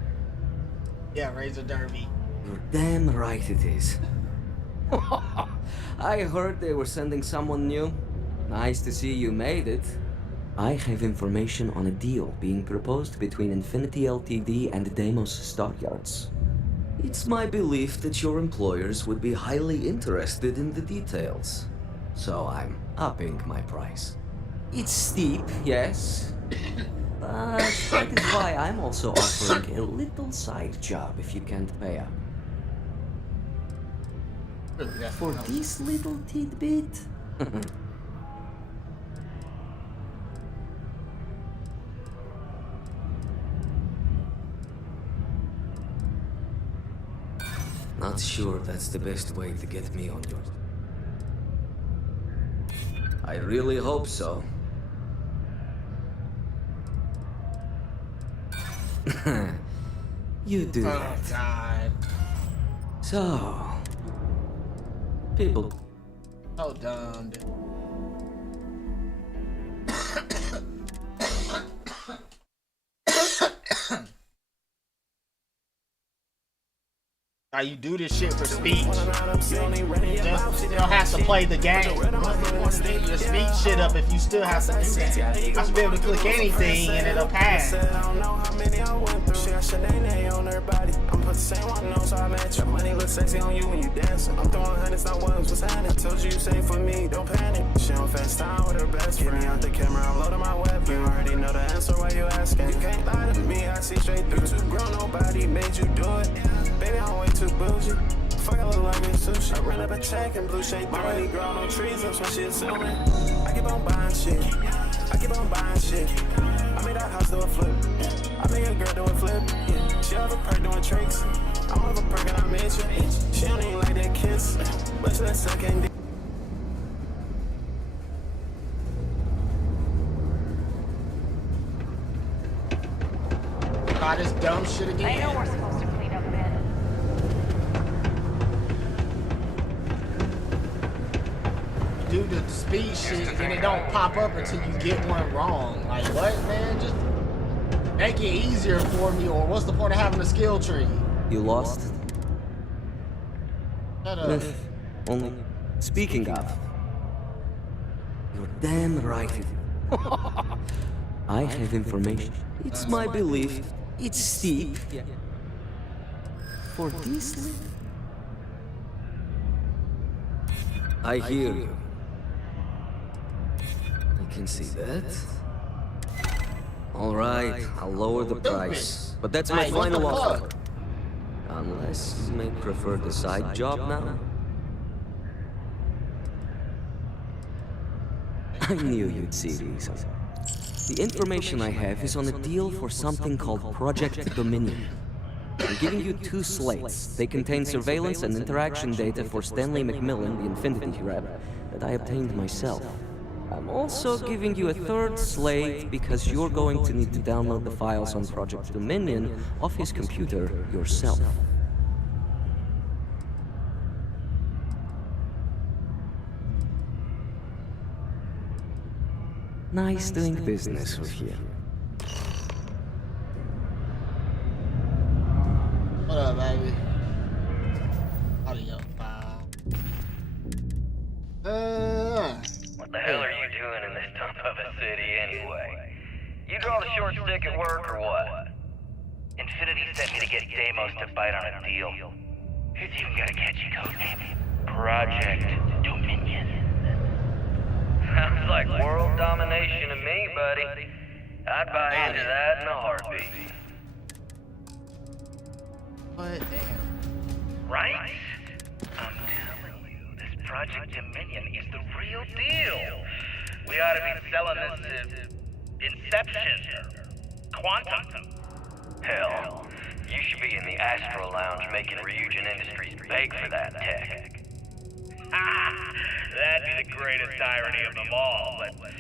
Yeah, Razor Derby. You're damn right it is. I heard they were sending someone new. Nice to see you made it. I have information on a deal being proposed between Infinity Ltd and Deimos Stockyards. It's my belief that your employers would be highly interested in the details. So I'm upping my price. It's steep, yes. But that is why I'm also offering a little side job if you can't pay up. For this little tidbit? Not sure that's the best way to get me on yours. I really hope so. You do Oh that. God. So, people. So dumb. How you do this shit for speech? You don't have to play the game. Your speech shit up if you still have to do that. I should be able to click anything and it'll pass. I'm put the same one on, so I match your money look sexy on you when you dancing. I'm throwing hundreds, not ones, what's happening? I told you safe for me, don't panic. She on FaceTime with her best friend. Get me out the camera, I'm loading my weapon. You already know the answer, why you asking? You can't lie to me, I see straight through. Too grown, nobody made you do it. Baby, I'm way too bougie. Fuck, I look like a sushi. I ran up a check and blue shade. My money grown on trees, that's what she assuming. I keep on buying shit. I keep on buying shit. I made that house do a flip. I make a girl do a flip. She over perk doing tricks. I'm over perk and I'm itching. She don't even like that kiss. But she like sucking dick. Try this dumb shit again. I know we're supposed to clean up then. You do the speed shit and it don't pop up until you get one wrong. Like what, man? Just make it easier for me, or what's the point of having a skill tree? You lost? Shut up. Only. Speaking of. You're damn right. I have information. It's my belief. It's steep. For this... I hear you. I can see that. All right, I'll lower the price. But that's my final offer. Unless you may prefer the side job now. I knew you'd see these. The information I have is on a deal for something called Project Dominion. I'm giving you 2 slates. They contain surveillance and interaction data for Stanley McMillan, the Infinity rep, that I obtained myself. I'm also giving you a 3rd slate because you're going to need to download the files on Project Dominion off his computer yourself. Nice doing business with you. What up, baby? Audio file. What the hell are you doing in this dump of a city anyway? You draw the short stick at work or what? Infinity sent me to get Deimos to bite on a deal. He's even got a catchy code name. Project Dominion. Sounds like world domination to me, buddy. I'd buy into that in a heartbeat. What? Damn. Right? I'm telling you, this Project Dominion is the real deal. We ought to be selling this to Inception or Quantum. Hell, you should be in the Astro Lounge making Ryujin Industries beg for that tech. Ah, that'd be the greatest irony of them all, but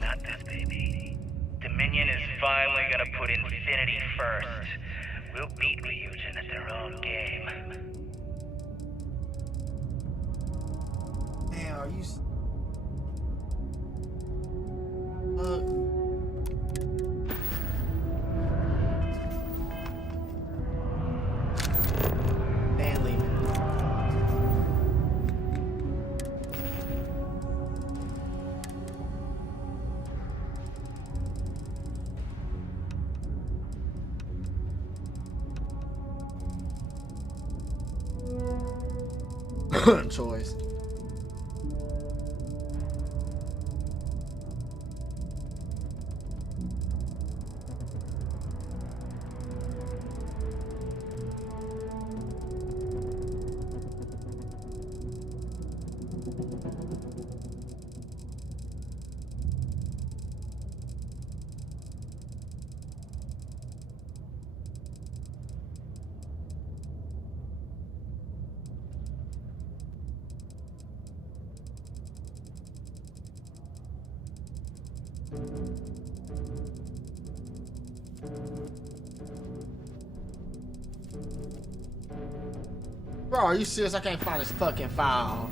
not this baby. Dominion is finally gonna put Infinity first. We'll beat Ryujin at their own game. Damn, are you... Stanley. Choice. Bro, are you serious? I can't find this fucking file.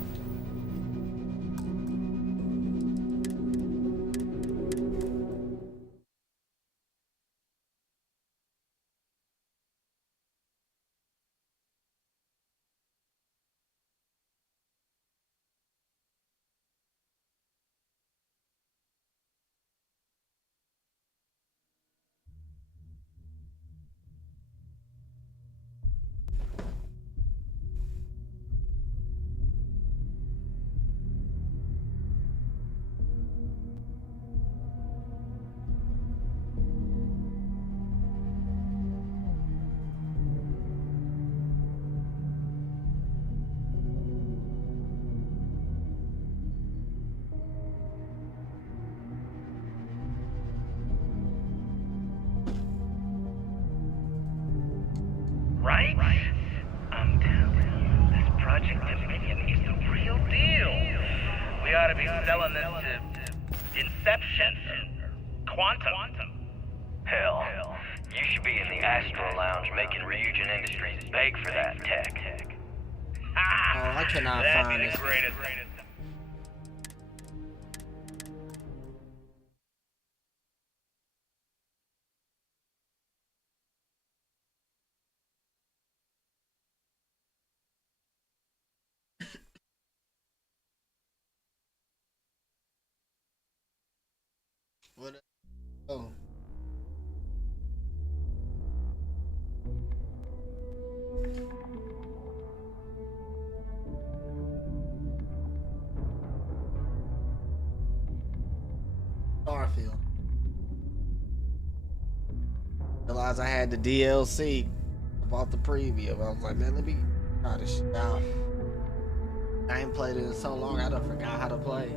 Right? I'm telling you, this Project Dominion is the real deal. We ought to be selling this to Inception or Quantum. Hell, you should be in the Astro Lounge making Ryujin Industries beg for that tech. Oh, I cannot That'd find be this. the greatest. What? Oh. Starfield. Realized I had the DLC. I bought the preview. I was like, man, let me try this shit out. I ain't played it in so long, I done forgot how to play.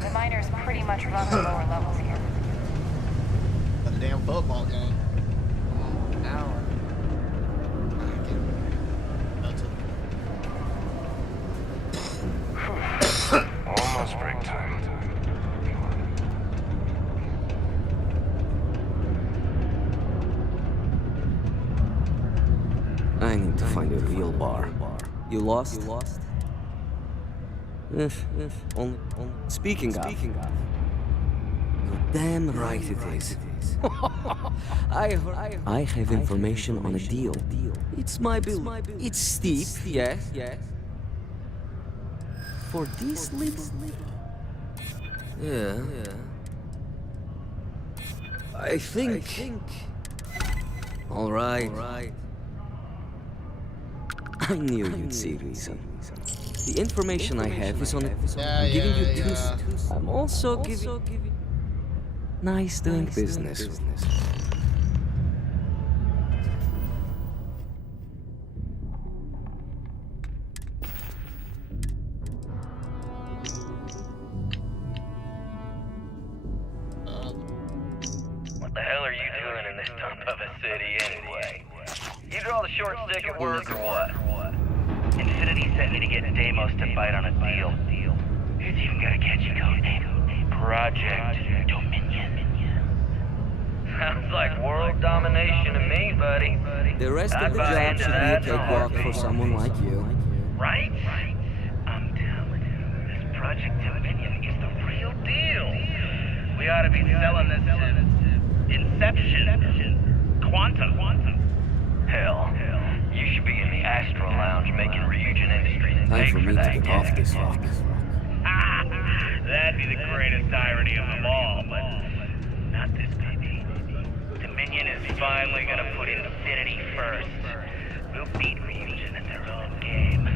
The miners pretty much run the lower levels here. A damn football game. An hour. Almost break time. I need to find a real bar. You lost? Only. Speaking of. You're damn right it is. I have information on a deal. It's my bill. It's steep, yes. For this little. Yeah. I think. All right. I knew you'd see reason. The information I have is on it. I'm giving you two. I'm also giving. Nice doing business. What the hell are you doing in this dump of a city anyway? You draw the short stick at work or what? Infinity sent me to get Deimos to bite on a deal. He's even got a catchy code name. Project Dominion. Sounds like world domination to me, buddy. The rest of I'd the buy job into should be a that in a cakewalk for heartbeat. someone like you. Right? I'm telling you, this Project Dominion is the real deal. We ought to be selling this to Inception. Quantum. Hell, you should be in the Astro Lounge making Ryujin Industries Time pay for for me to that get off gag. this rock. That'd be the greatest irony of them all, but not this baby. Dominion is finally gonna put Infinity first. We'll beat Ryujin at their own game.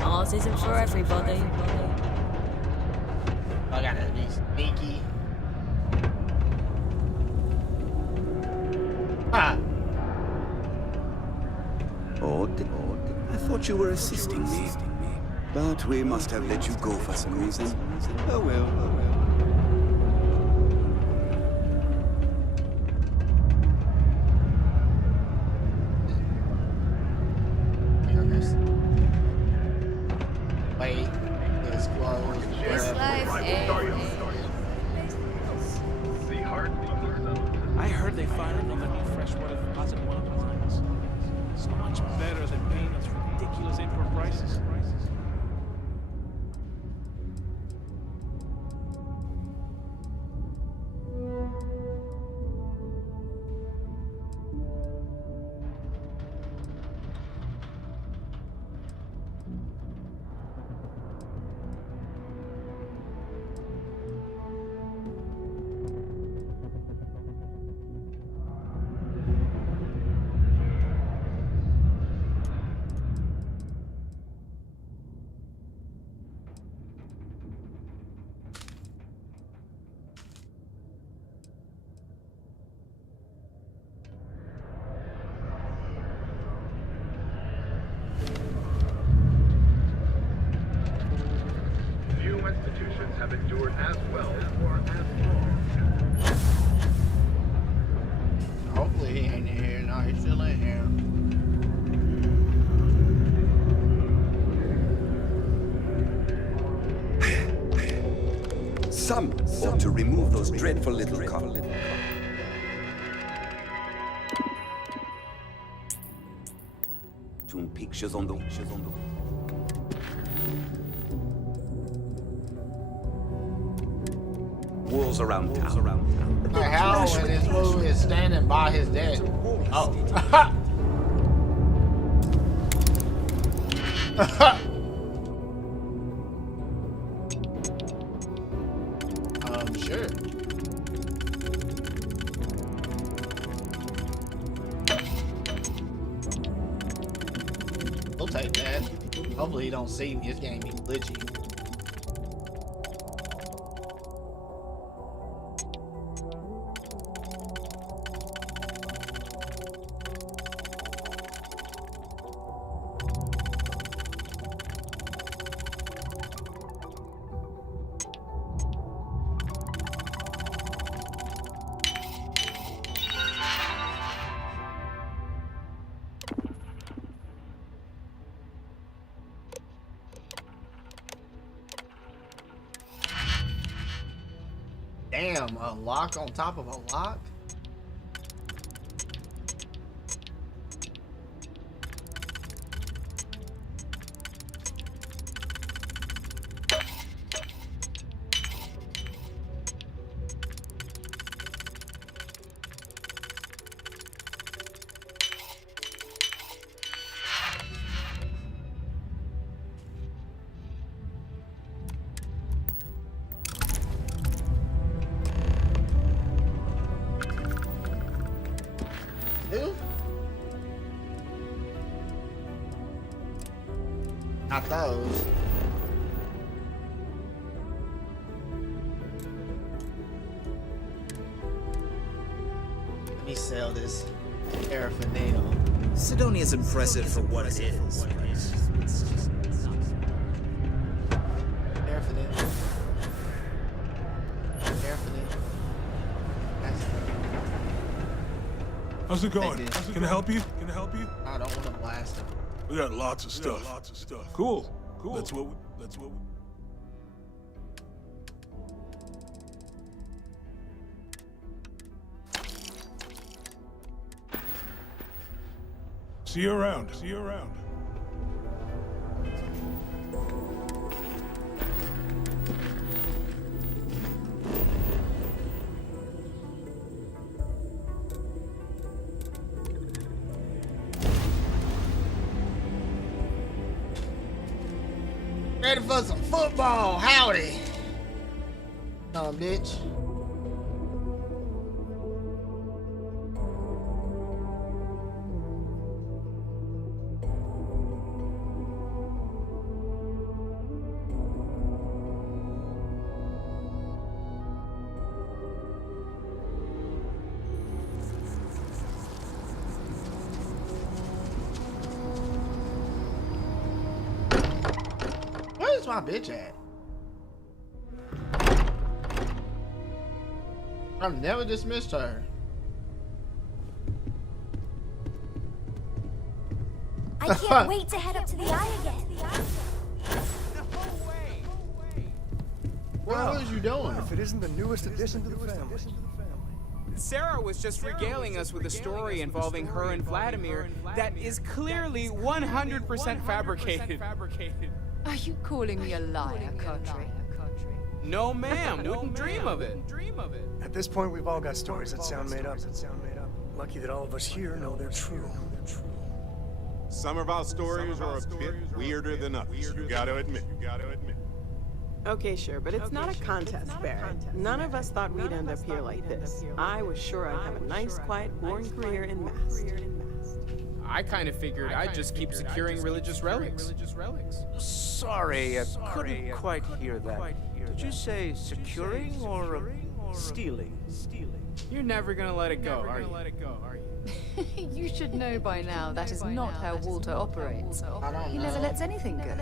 Ours isn't for everybody. I gotta be sneaky. Ah. Odd. I thought you were assisting me. But we must have let you go for some reason. Oh well. Wait, it's closed. This life I heard they fired another new freshwater deposit one of the mines. So much better than paying us ridiculous import prices. Few institutions have endured as well or as long. Hopefully he ain't in here. No, he's still in here. Some ought to remove those dreadful little cars. Toon pictures on the. wolves around town. The Hal in this movie is standing by his dad. Oh. Sure. We'll take that. Hopefully he don't see me. This game be glitchy. Damn, a lock on top of a lock? Not those. Let me sell this paraphernalia. Sidonia's impressive for what it is. Paraphernalia. Paraphernalia. How's it going? Can I help you? Can I help you? I don't want to blast him. We got lots of stuff. Cool. That's what we. See you around. Ready for some football, howdy. Bitch. Where's my bitch at? I've never dismissed her. I can't wait to head up to the eye again. What was you doing? If it isn't the newest addition to the family. Sarah was just regaling us with a story involving her and Vladimir that is clearly 100% fabricated. Are you calling me a liar, Country? No, ma'am. Wouldn't dream of it. At this point, we've all got stories that sound made up. Lucky that all of us here know they're true. Some of our stories are a bit weirder than others. You gotta admit. Okay, sure, but it's not a contest, Barrett. None of us thought we'd end up here like this. I was sure I'd have a nice, quiet, boring career in Mast. I kind of figured I'd just keep securing religious relics. Sorry, I couldn't quite hear that. Did you say securing or stealing? You're never gonna let it go, are you? You should know by now that is not how Walter operates. He never lets anything go.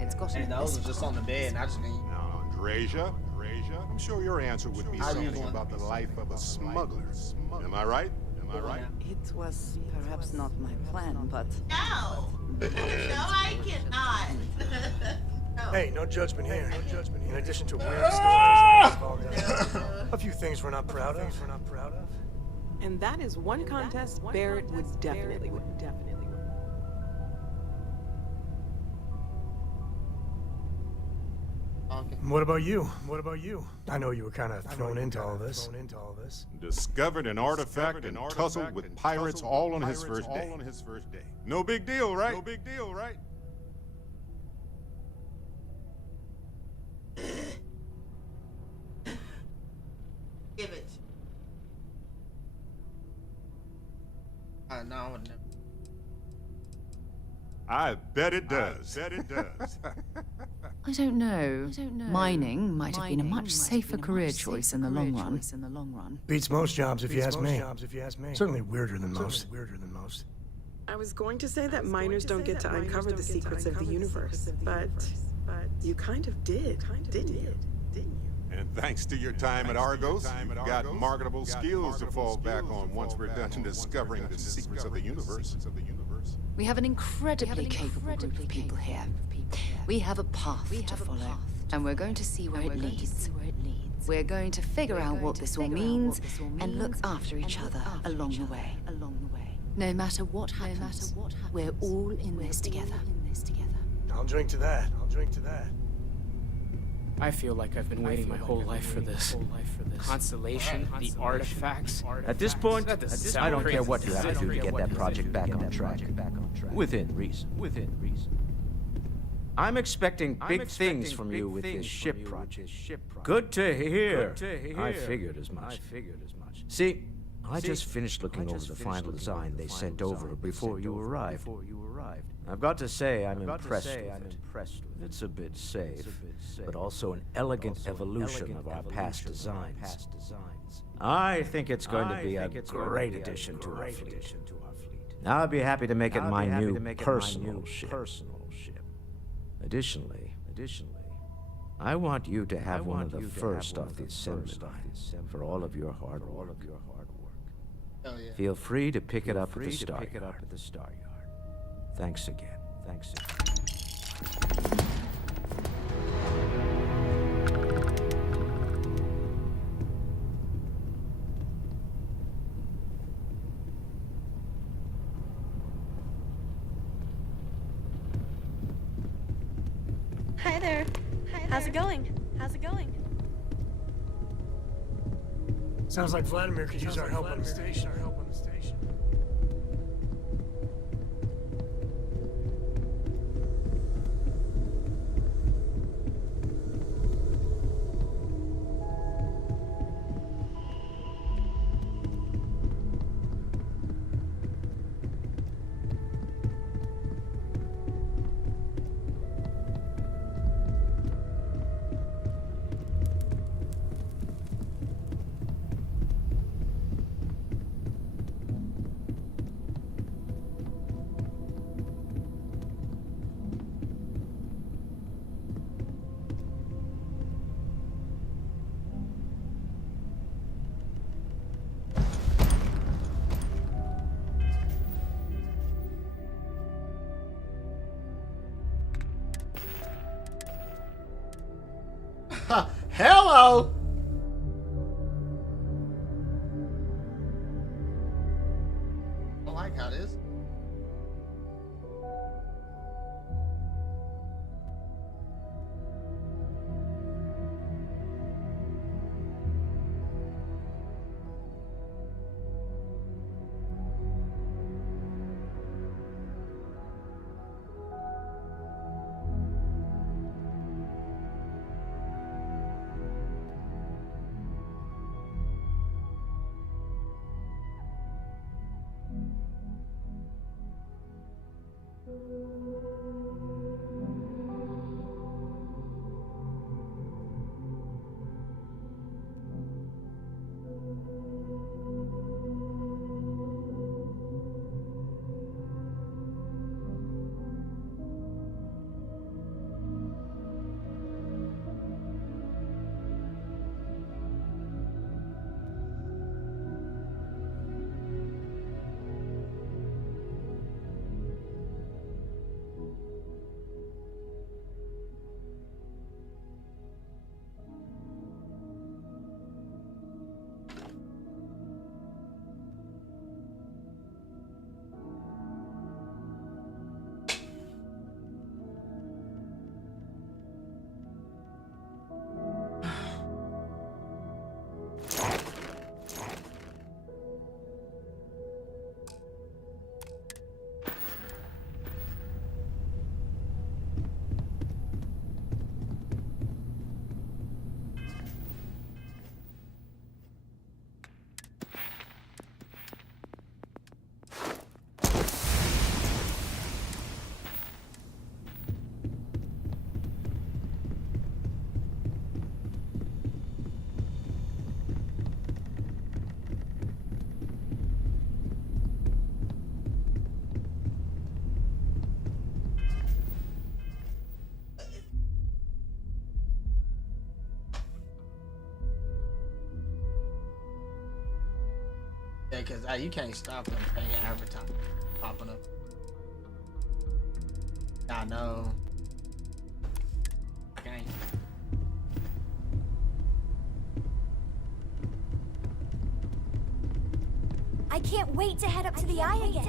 It's got And those are just on the bed, and I just need. Now, Andresia, I'm sure your answer would be something about the life of a smuggler. Am I right? It was perhaps not my plan, but... No! No, I cannot. No. Hey, no judgment here. In addition to weird stories, a few things we're not proud of. And that is one contest Barrett would definitely win. What about you? What about you? I know you were kind of thrown into all this. Discovered an artifact and tussled with pirates all on his first day. No big deal, right? No big deal, right? Give it. No, I would never. I bet it does. I don't know. Mining might have been a much safer career choice in the long run. Beats most jobs, if you ask me. Certainly weirder than most. I was going to say that miners don't get to uncover the secrets of the universe, but you kind of did, didn't you? And thanks to your time at Argos, you've got marketable skills to fall back on once we're done discovering the secrets of the universe. We have an incredibly capable group of people here. We have a path to follow, and we're going to see where it leads. We're going to figure out what this all means and look after each other along the way. No matter what happens, we're all in this together. I'll drink to that. I feel like I've been waiting my whole life for this. Constellation, the artifacts. At this point, I don't care what you have to do to get that project back on track. Within reason. I'm expecting big things from you with this ship project. Good to hear. I figured as much. See, I just finished looking over the final design they sent over before you arrived. I've got to say I'm impressed with it. It's a bit safe, but also an elegant evolution of our past designs. I think it's going to be a great addition to our fleet. I'll be happy to make it my new personal ship. Additionally, I want you to have one of the first off the assembly line for all of your hard work. Feel free to pick it up at the Star Yard. Thanks again. Hi there. How's it going? Sounds like Vladimir could use our help on the station. Hello. I like how this. Yeah, because you can't stop them paying advertising popping up. I know. I can't. I can't wait to head up to the eye again.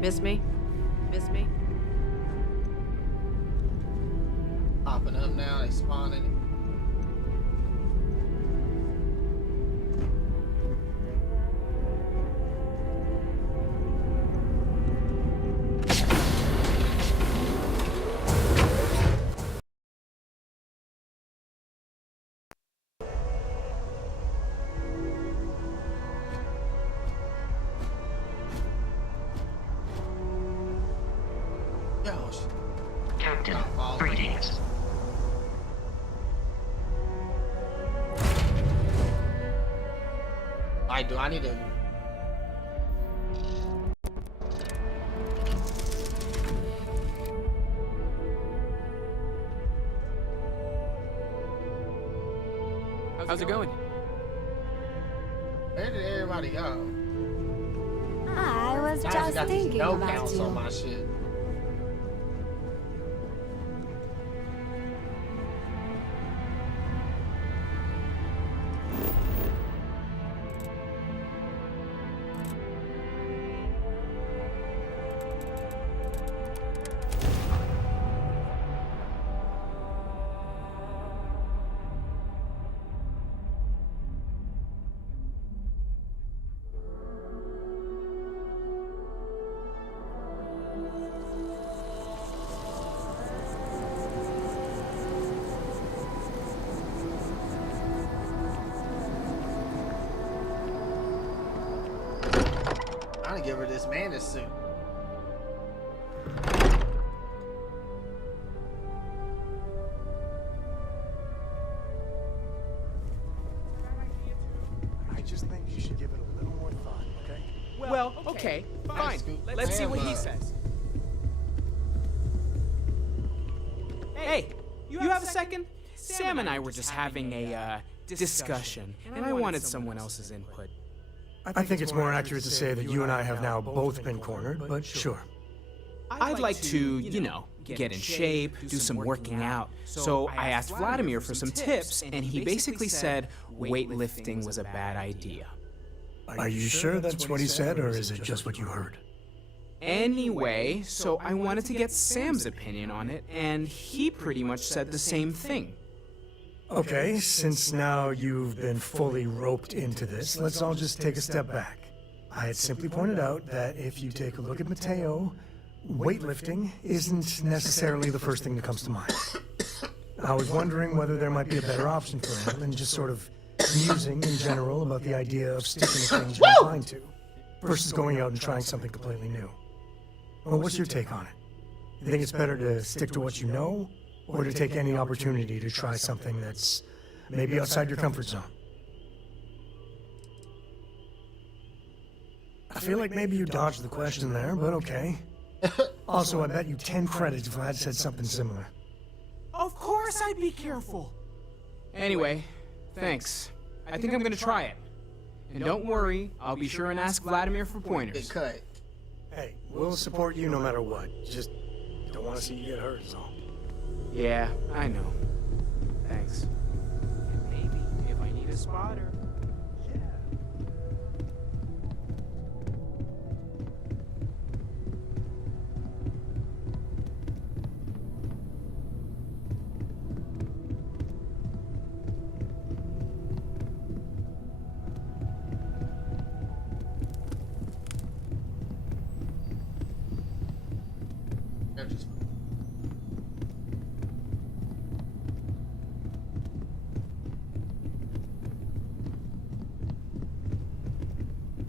Miss me? Miss me? Popping up now, they spawning. Captain, greetings. Do I need to? How's it going? Where did everybody go? I was just thinking no about counts you. on my shit. I'm gonna give her this Mantis suit. I just think you should give it a little more thought, okay? Well, okay, fine. Let's see what he says. Hey, you have a second? Sam and I were just having a discussion, and I wanted someone else's input. I think it's more accurate to say that you and I have now both been cornered, but sure. I'd like to, you know, get in shape, do some working out. So I asked Vladimir for some tips, and he basically said weightlifting was a bad idea. Are you sure that's what he said, or is it just what you heard? Anyway, so I wanted to get Sam's opinion on it, and he pretty much said the same thing. Okay, since now you've been fully roped into this, let's all just take a step back. I had simply pointed out that if you take a look at Mateo, weightlifting isn't necessarily the first thing that comes to mind. I was wondering whether there might be a better option for him than just sort of musing in general about the idea of sticking to things you're inclined to, versus going out and trying something completely new. Well, what's your take on it? You think it's better to stick to what you know, or to take any opportunity to try something that's maybe outside your comfort zone? I feel like maybe you dodged the question there, but okay. Also, I bet you 10 credits Vlad said something similar. Of course I'd be careful. Anyway, thanks. I think I'm gonna try it. And don't worry, I'll be sure and ask Vladimir for pointers. Get cut. Hey, we'll support you no matter what. Just don't want to see you get hurt is all. Yeah, I know. Thanks. And maybe if I need a spotter.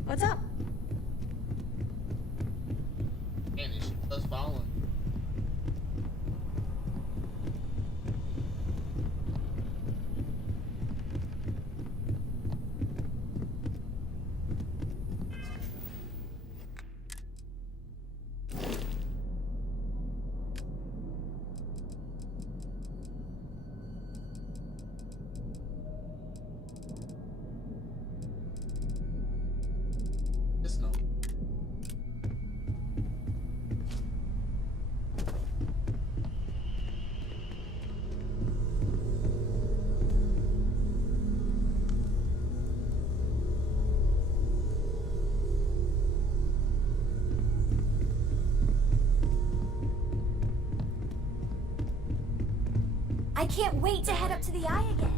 What's up? Man, this shit was falling. No. I can't wait to head up to the eye again.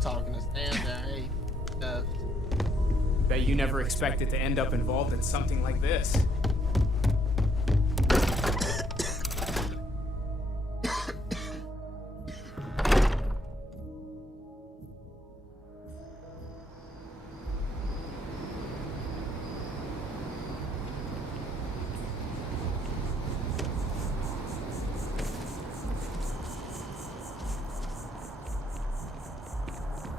Talking to stand there, hey. Bet you never expected to end up involved in something like this.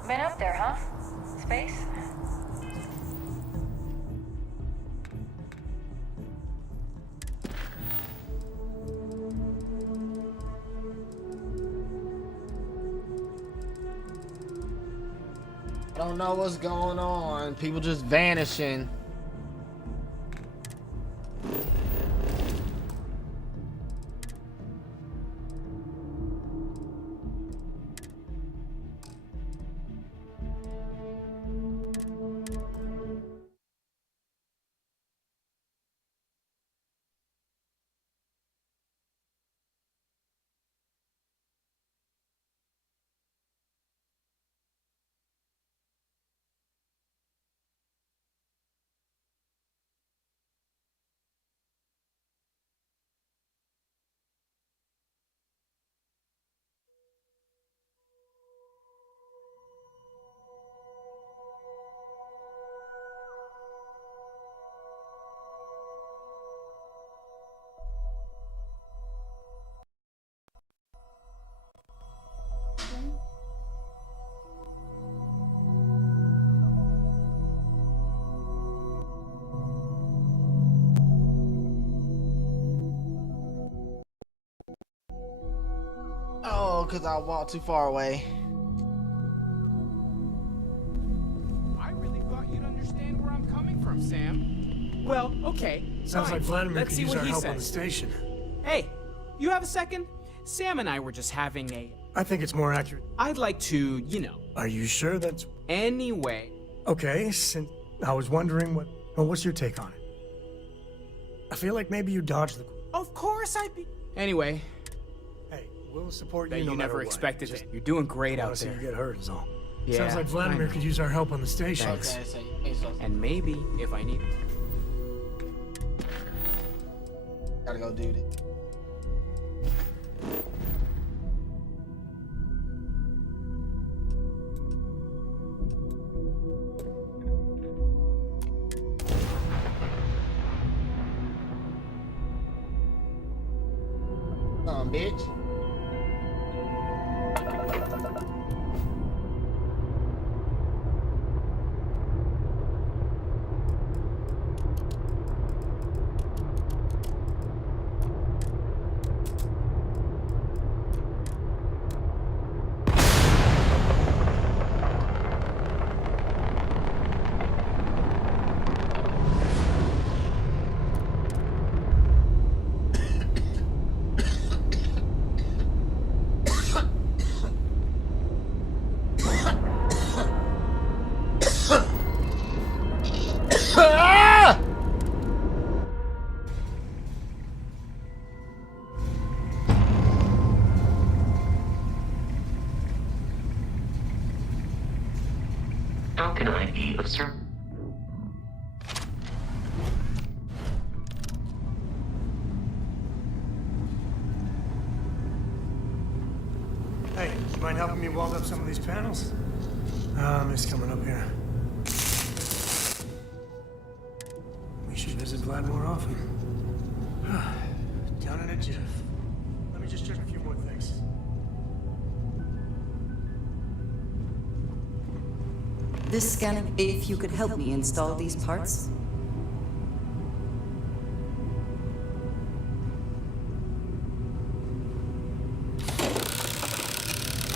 Been up there, huh? Space? I don't know what's going on. People just vanishing. Oh, because I walked too far away. I really thought you'd understand where I'm coming from, Sam. Well, okay. Sounds fine. like Vladimir Let's could see use what our he help on the says. station. Hey, you have a second? Sam and I were just having a... I think it's more accurate. I'd like to, you know... Are you sure that's... Anyway. Okay, since I was wondering what's your take on it? I feel like maybe you dodged the... Of course I'd be... Anyway. Hey, we'll support Bet you no you matter never what. expected Just it. You're doing great don't out wanna see there. you get hurt is all. Yeah, Sounds like Vladimir I could know. use our help on the station. Thanks. Okay, so And maybe, if I need... gotta go do this. Bitch. How can I be of service? Hey, you mind helping me weld up some of these panels? It's coming up here. We should visit Vlad more often. Down in a jiff. Let me just check a few more things. This scanner, if you could help me install these parts.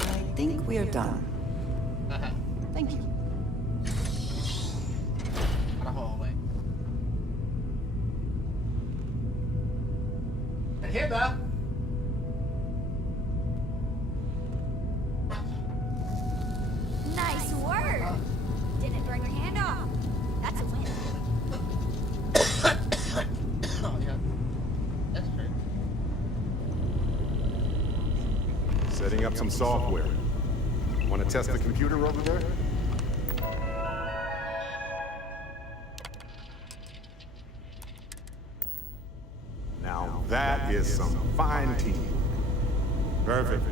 I think we are done. Thank you. Out of hallway. And here, though. Nice work. Didn't burn your hand off. That's a win. Oh, yeah. That's true. Setting up some software. Want to test the computer over there? Now that is some fine teamwork. Perfect.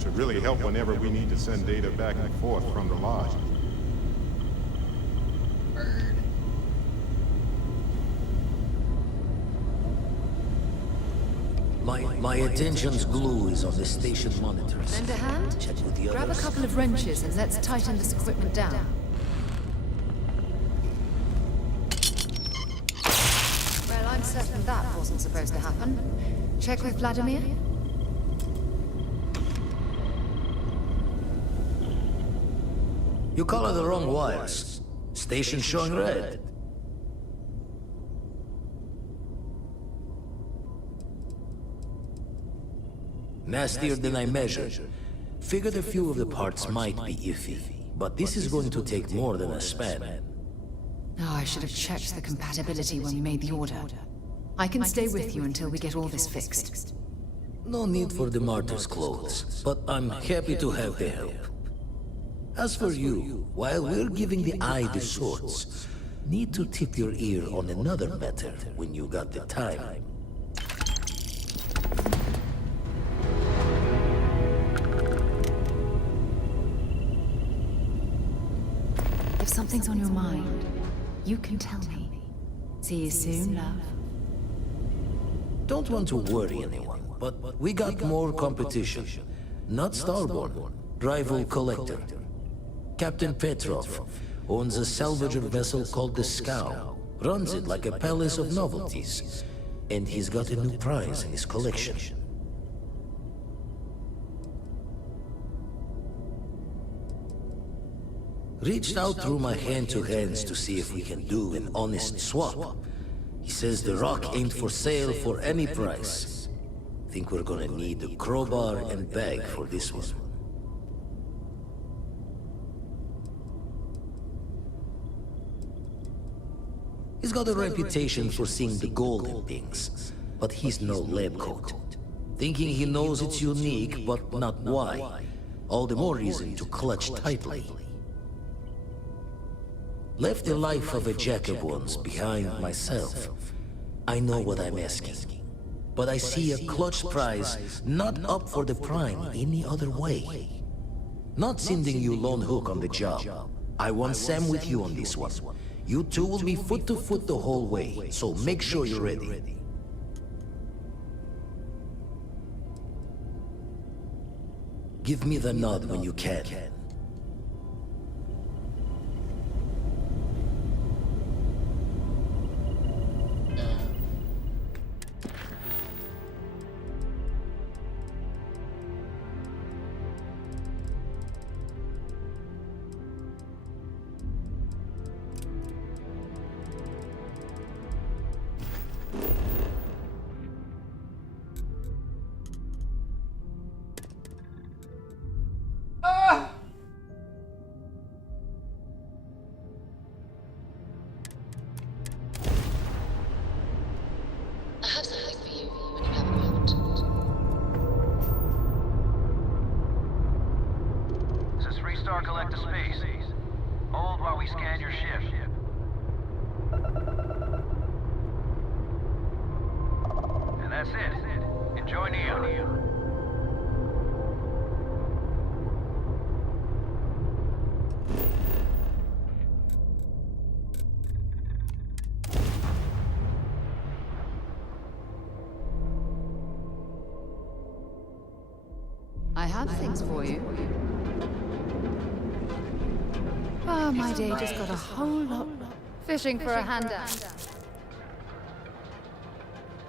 Should really help whenever we need to send data back and forth from the lodge. My attention's glue is on the station monitors. Lend a hand? Check with the Grab a others. couple of wrenches and let's tighten this equipment down. Well, I'm certain that wasn't supposed to happen. Check with Vladimir? You color the wrong wires. Station showing red. Nastier than I measured. Figured a few of the parts might be iffy, but this is going to take more than a span. Oh, I should have checked the compatibility when we made the order. I can stay with you until we get all this fixed. No need for the martyr's clothes, but I'm happy to have the help. As for you, while we're giving the eye the sorts, need to tip your ear on another matter when you got the time. If something's on your mind, you can tell me. See you soon, love. Don't want to worry anyone, but we got more competition. Not Starborn, rival collector. Captain Petrov owns a salvager vessel called the Scow. Runs it like a palace of novelties. And he's got a new prize in his collection. Reached out through my hand-to-hands to see if we can do an honest swap. He says the rock ain't for sale for any price. Think we're gonna need a crowbar and bag for this one. He's got a reputation for seeing the gold in things, but he's no lab coat. Thinking he knows it's unique, but not why. All the more reason to clutch tightly. Left the life of a jack-of-ones behind myself. I know what I'm asking. but I see a clutch prize not up for the prime any other way. Not sending you lone hook on the job. I want Sam with you on this one. You two will be foot to foot the whole way, so make sure you're ready. Give me the nod when you can. I have something for you when you have a moment. This is 3-star collector space. Hold while we scan your ship. And that's it. Enjoy Neon. I have things for you. Oh, my day just got a whole lot fishing for a handout.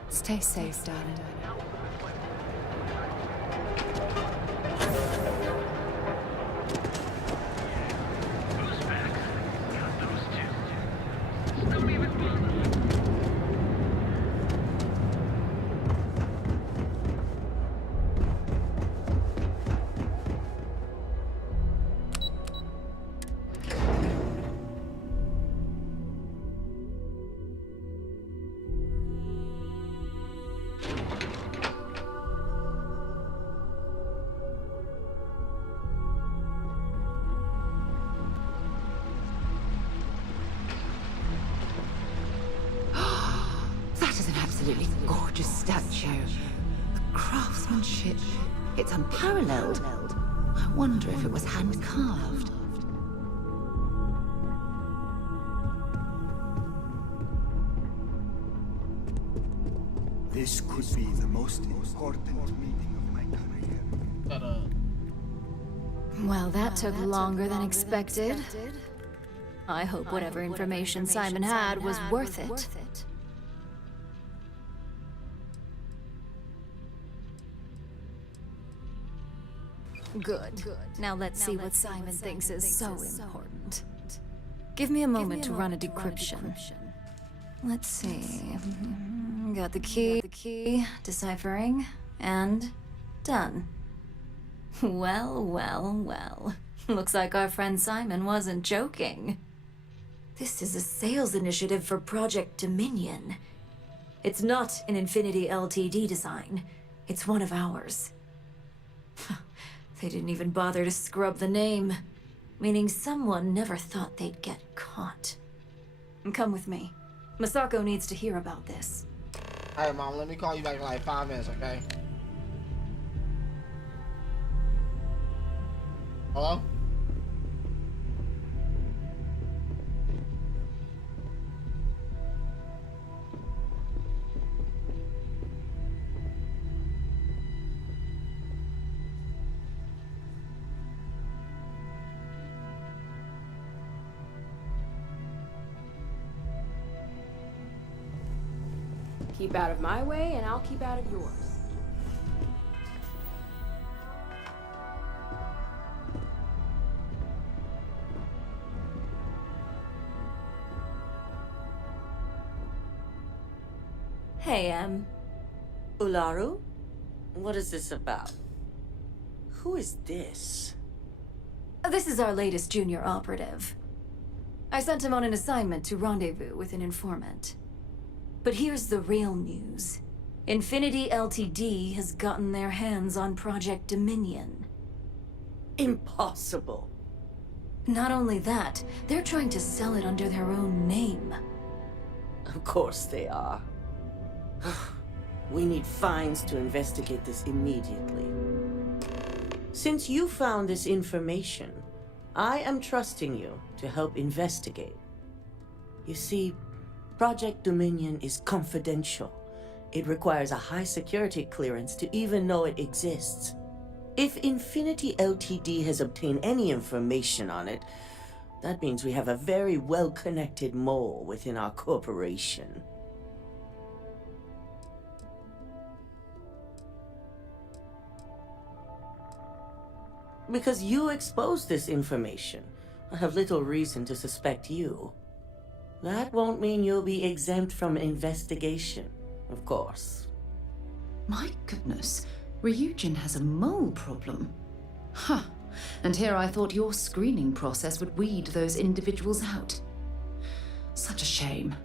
Stay safe, darling. Absolutely gorgeous statue. The craftsmanship, it's unparalleled. I wonder if it was hand-carved. This could be the most important meeting of my career. Well, that took longer than expected. I hope whatever information Simon had was worth it. Good. Now let's see what Simon thinks is so important. Give me a moment to run a decryption. Let's see. Got the key, deciphering, and done. Well. Looks like our friend Simon wasn't joking. This is a sales initiative for Project Dominion. It's not an Infinity Ltd design. It's one of ours. They didn't even bother to scrub the name, meaning someone never thought they'd get caught. Come with me. Masako needs to hear about this. Alright, Mom, let me call you back in like 5 minutes, okay? Hello? Keep out of my way, and I'll keep out of yours. Hey, Ularu? What is this about? Who is this? This is our latest junior operative. I sent him on an assignment to rendezvous with an informant. But here's the real news. Infinity Ltd has gotten their hands on Project Dominion. Impossible. Not only that, they're trying to sell it under their own name. Of course they are. We need Fines to investigate this immediately. Since you found this information, I am trusting you to help investigate. You see, Project Dominion is confidential. It requires a high security clearance to even know it exists. If Infinity Ltd has obtained any information on it, that means we have a very well-connected mole within our corporation. Because you exposed this information, I have little reason to suspect you. That won't mean you'll be exempt from investigation, of course. My goodness, Ryujin has a mole problem. Huh. And here I thought your screening process would weed those individuals out. Such a shame.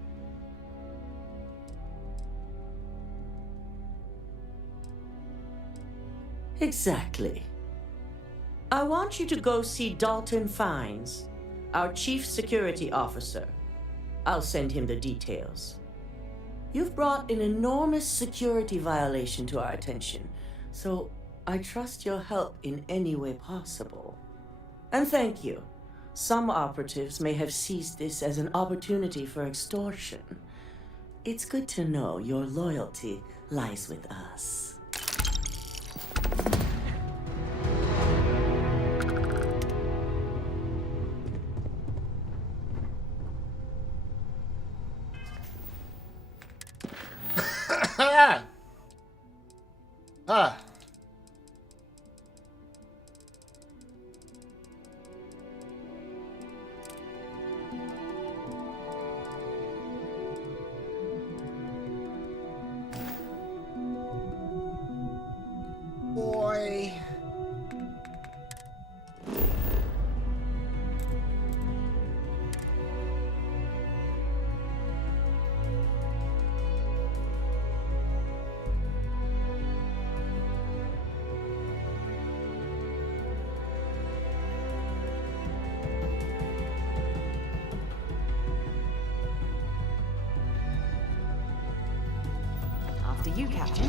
Exactly. I want you to go see Dalton Fines, our chief security officer. I'll send him the details. You've brought an enormous security violation to our attention, so I trust your help in any way possible. And thank you. Some operatives may have seized this as an opportunity for extortion. It's good to know your loyalty lies with us. Boy. After you, Captain.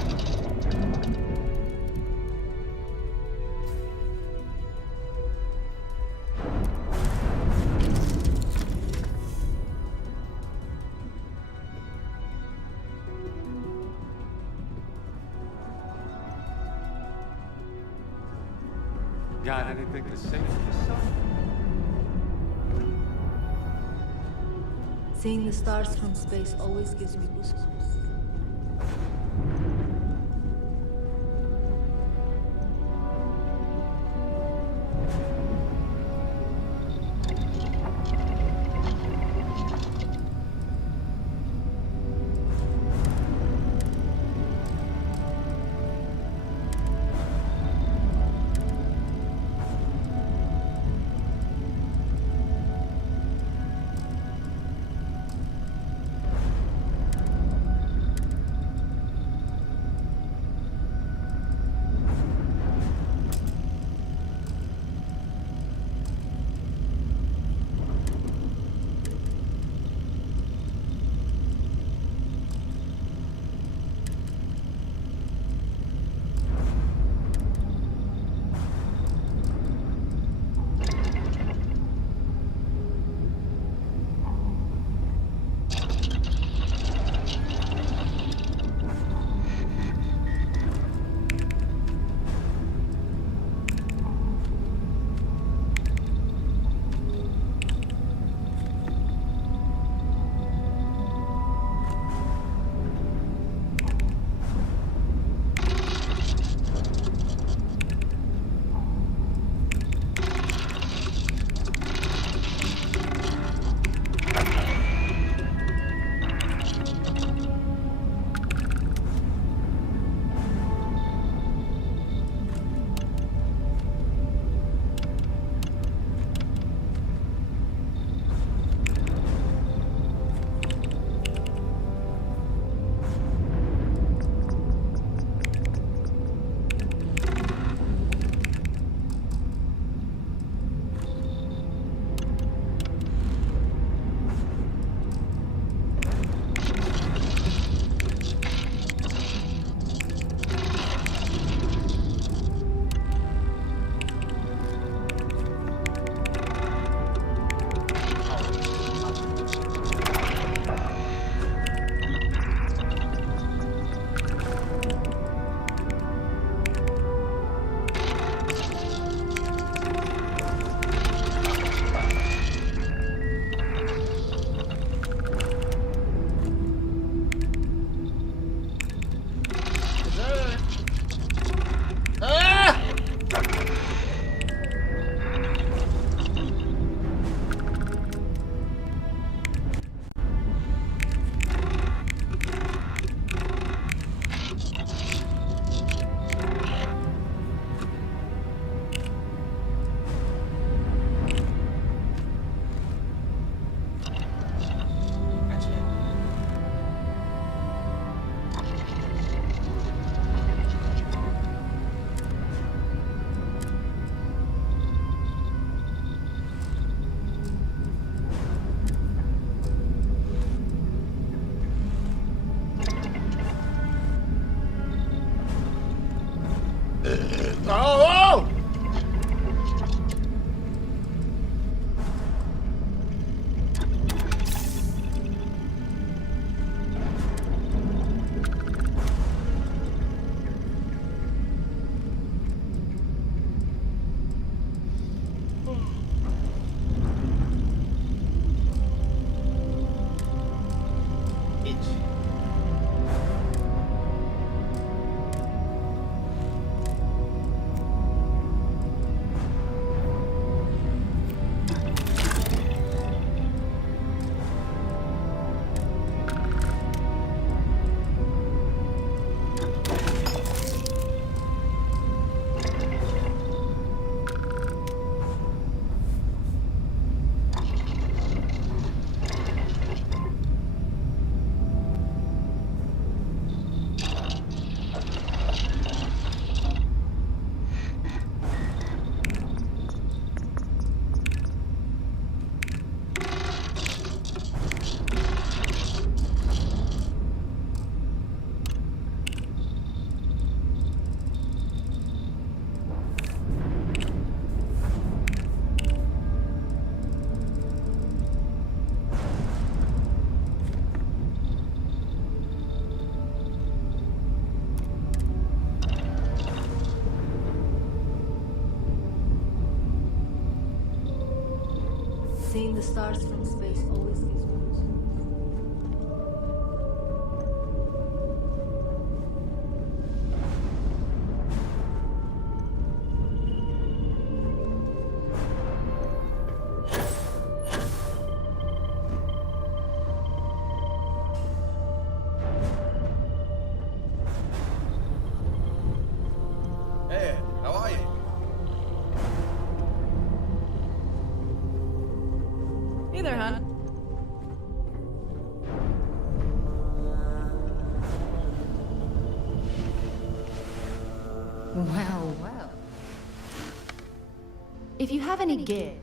Got anything to say for yourself? Seeing the stars from space always gives me goosebumps. Oh! Seeing the stars from space always gives me goosebumps. Hey, how are you? Hey there, hon. Well, well. If you have any gear,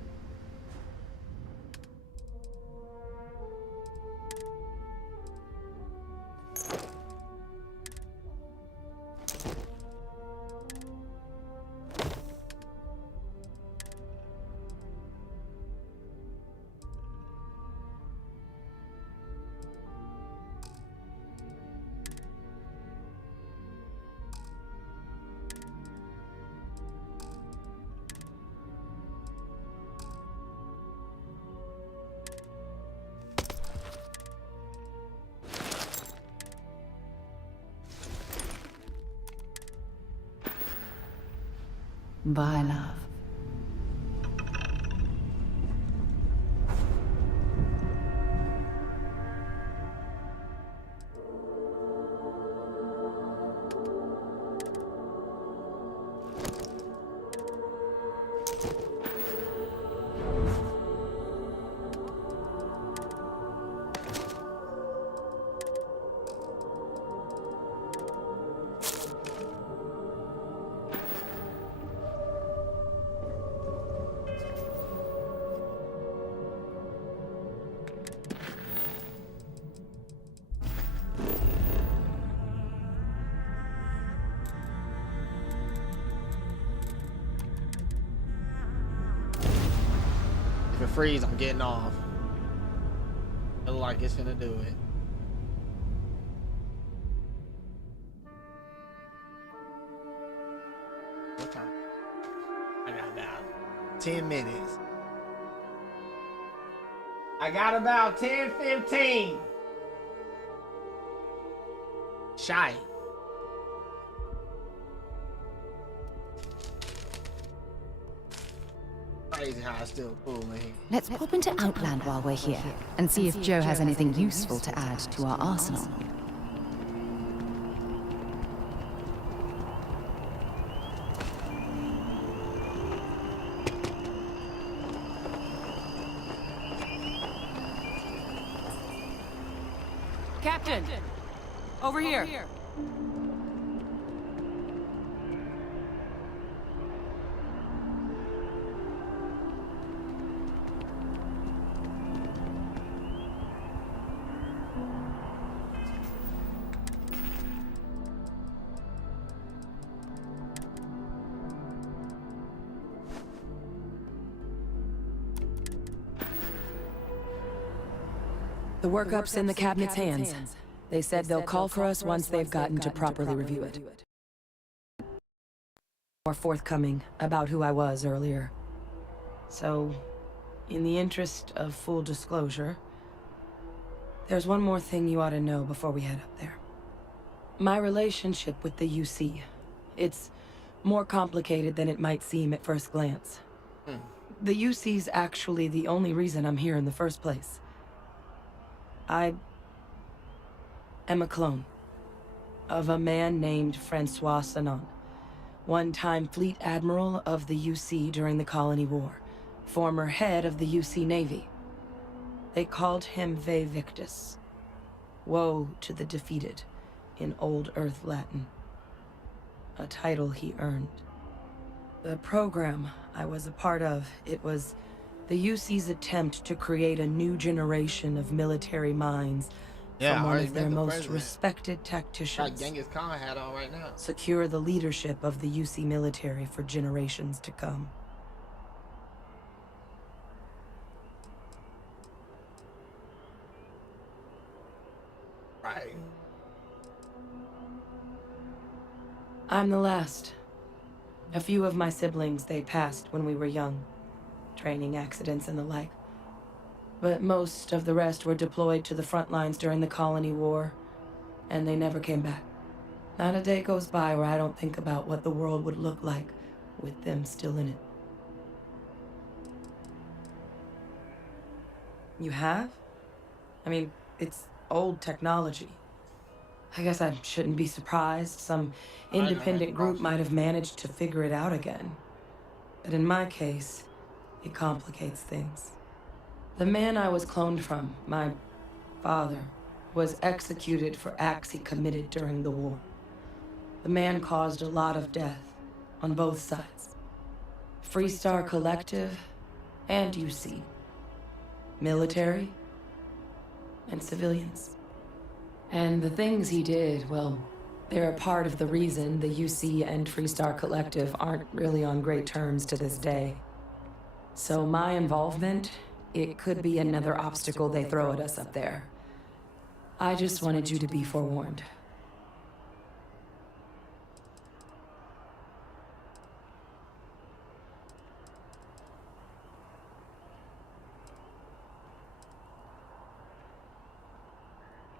bye, love. If it freezes, I'm getting off. It look like it's gonna do it. Okay. I got about 10 minutes. I got about 10, 15. Shy. Crazy how it's still cool in here. Let's pop into Outland while we're here and see if Joe has anything useful to add to our arsenal. Captain! Over here. The workup's in the cabinet's hands. They said they'll call for us once they've gotten to properly review it. More forthcoming about who I was earlier. So, in the interest of full disclosure, there's one more thing you ought to know before we head up there. My relationship with the UC. It's more complicated than it might seem at first glance. The UC's actually the only reason I'm here in the first place. I am a clone of a man named Francois Sanon, one-time fleet admiral of the UC during the Colony War, former head of the UC Navy. They called him Ve Victus, woe to the defeated, in Old Earth Latin, a title he earned. The program I was a part of, it was the UC's attempt to create a new generation of military minds from one of their most respected tacticians. Got Genghis Khan hat on right now. Secure the leadership of the UC military for generations to come. Right. I'm the last. A few of my siblings, they passed when we were young. Training accidents and the like. But most of the rest were deployed to the front lines during the Colony War, and they never came back. Not a day goes by where I don't think about what the world would look like with them still in it. You have? I mean, it's old technology. I guess I shouldn't be surprised. Some independent group might have managed to figure it out again. But in my case, it complicates things. The man I was cloned from, my father, was executed for acts he committed during the war. The man caused a lot of death on both sides. Freestar Collective and UC. Military and civilians. And the things he did, well, they're a part of the reason the UC and Freestar Collective aren't really on great terms to this day. So my involvement, it could be another obstacle they throw at us up there. I just wanted you to be forewarned.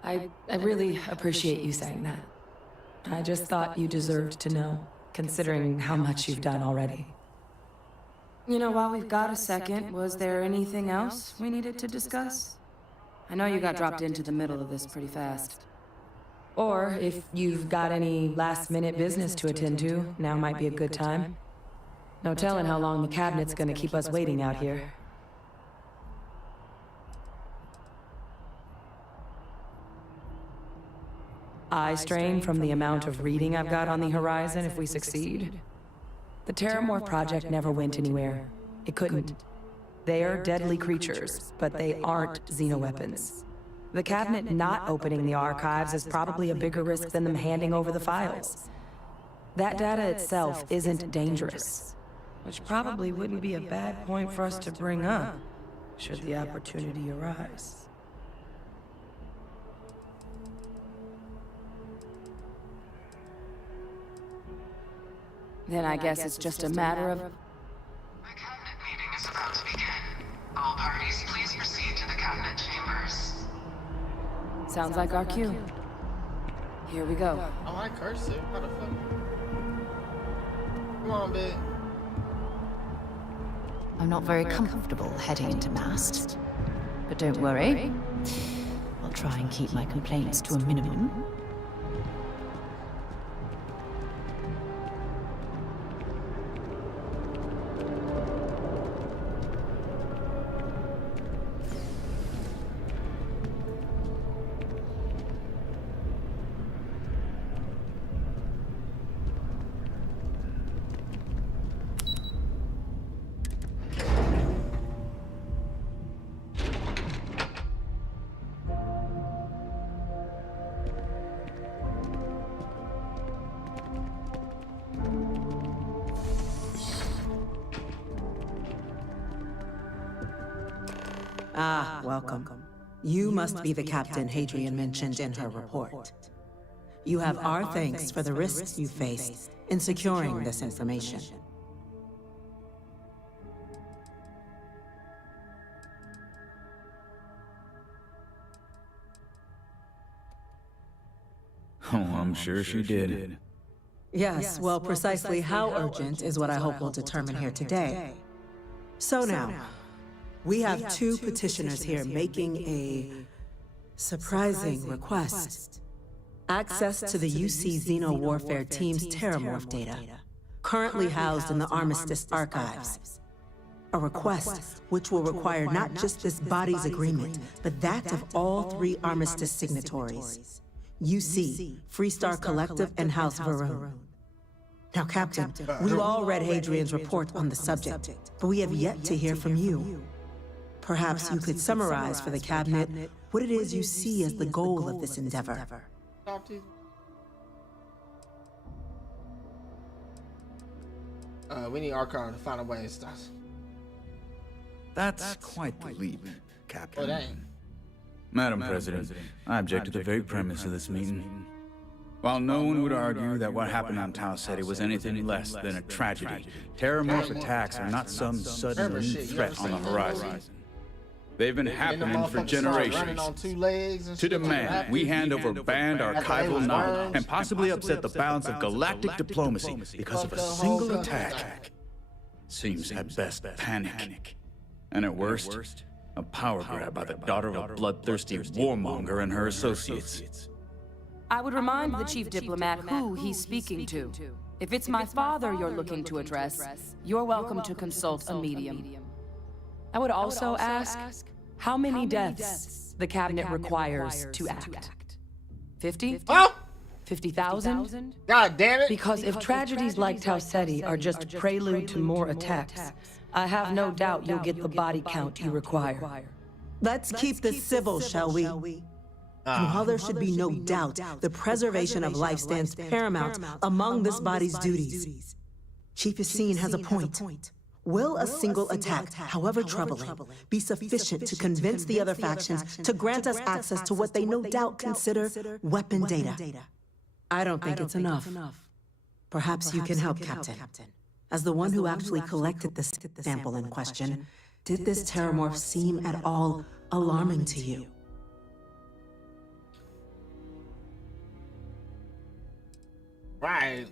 I really appreciate you saying that. I just thought you deserved to know, considering how much you've done already. You know, while we've got a second, was there anything else we needed to discuss? I know you got dropped into the middle of this pretty fast. Or if you've got any last-minute business to attend to, now might be a good time. No telling how long the cabinet's gonna keep us waiting out here. Eye strain from the amount of reading I've got on the horizon if we succeed. The Terramorph project never went anywhere. It couldn't. They're deadly creatures, but they aren't xenoweapons. The cabinet not opening the archives is probably a bigger risk than them handing over the files. That data itself isn't dangerous, which probably wouldn't be a bad point for us to bring up, should the opportunity arise. Then I guess it's just a matter of... The cabinet meeting is about to begin. All parties, please proceed to the cabinet chambers. Sounds like our cue. Here we go. Oh, I curse it. How the fuck? Come on, bitch. I'm not very comfortable heading into Mast. But don't worry. I'll try and keep my complaints to a minimum. Ah, welcome. You must be the captain Hadrian mentioned in her report. You have our thanks for the risks you faced in securing this information. Oh, I'm sure she did. Yes, well, precisely how urgent is what I hope we'll determine here today. So now, we have two petitioners here making a surprising request. Access to the UC Xeno Warfare Team's Terramorph data, currently housed in the Armistice archives. A request which will require not just this body's agreement, but that of all 3 Armistice signatories. UC, Freestar Collective, and House Varun. Now, Captain, we've all read Hadrian's report on the subject, but we have yet to hear from you. Perhaps you could summarize for the Cabinet what it is you see as the goal of this endeavor. We need Archon to find a way to stop. That's quite the leap, Captain. Oh, dang. Madam President, I object to the very premise of this meeting. While no one would argue that what happened on Tau Ceti was anything less than a tragedy, Terramorph attacks are not some sudden new threat on the horizon. They've been happening for generations. To demand we hand over banned archival knowledge and possibly upset the balance of galactic diplomacy because of a single attack seems at best panic, and at worst, a power grab by the daughter of a bloodthirsty warmonger and her associates. I would remind the chief diplomat who he's speaking to. If it's my father you're looking to address, you're welcome to consult a medium. I would also ask how many deaths the Cabinet requires to act. 50? 50,000? God damn it! Because if tragedies like Tau Ceti are just prelude to more attacks, I have no doubt you'll get the body count you require. Let's keep this civil, shall we? And while there should be no doubt, the preservation of life stands paramount among this body's duties. Chief Yassine has a point. Will a single attack, however troubling, be sufficient to convince the other factions to grant us access to what they no doubt consider weapon data? I don't think it's enough. Perhaps you can help, Captain. As the one who actually collected the sample in question, did this Terramorph seem at all alarming to you? Right.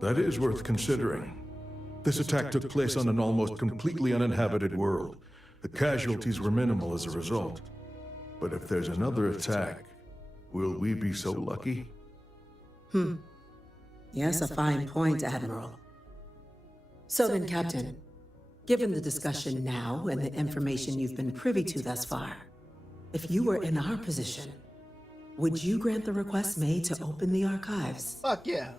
That is worth considering. This attack took place on an almost completely uninhabited world. The casualties were minimal as a result. But if there's another attack, will we be so lucky? Yes, a fine point, Admiral. So then, Captain, given the discussion now and the information you've been privy to thus far, if you were in our position, would you grant the request made to open the archives? Fuck yeah.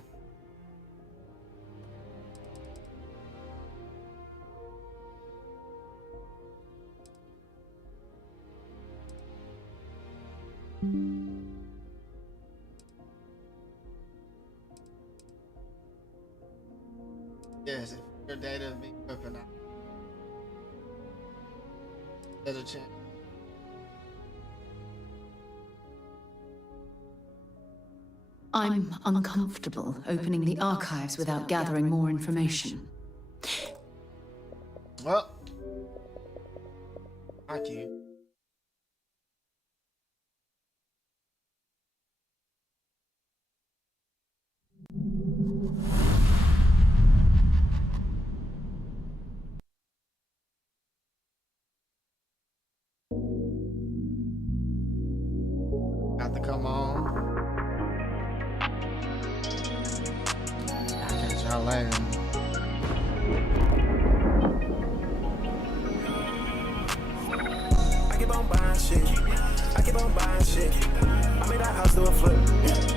Yes, if your data is being opened up, there's a chance. I'm uncomfortable opening the archives without gathering more information. Well, thank you. Got to come on. I'll catch y'all later. I keep on buying shit. I keep on buying shit. I made that house do a flip.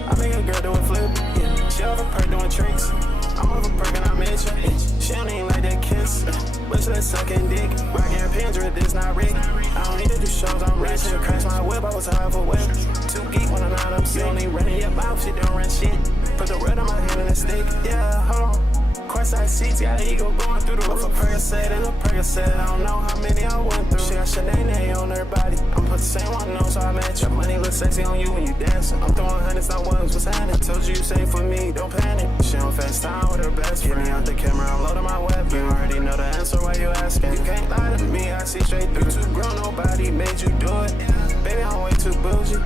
I make a girl do a flip. She off a perk doing tricks. I'm off a perk and I mention. She don't even like that kiss. But she like sucking dick. Rockin' Pendra, this not Rick. I don't need to do shows, I'm rich. Crash my whip, I was high for whip. Too geek when I'm not, I'm sick. You only running your mouth, she don't run shit. Put the red on my hand and a stick. Yeah, hold on. Courtside seats, got an ego going through the roof. A Percocet and a Percocet, I don't know how many I went through. She got Sinead on her body, I'm put the same one on, so I match. Your money looks sexy on you when you dancing. I'm throwing hundreds, not ones, what's happening? Told you safe for me, don't panic. She on FaceTime with her best friend. Get me out the camera, I'm loading my weapon. You already know the answer, why you asking? You can't lie to me, I see straight through. You too grown, nobody made you do it. Baby, I'm way too bougie.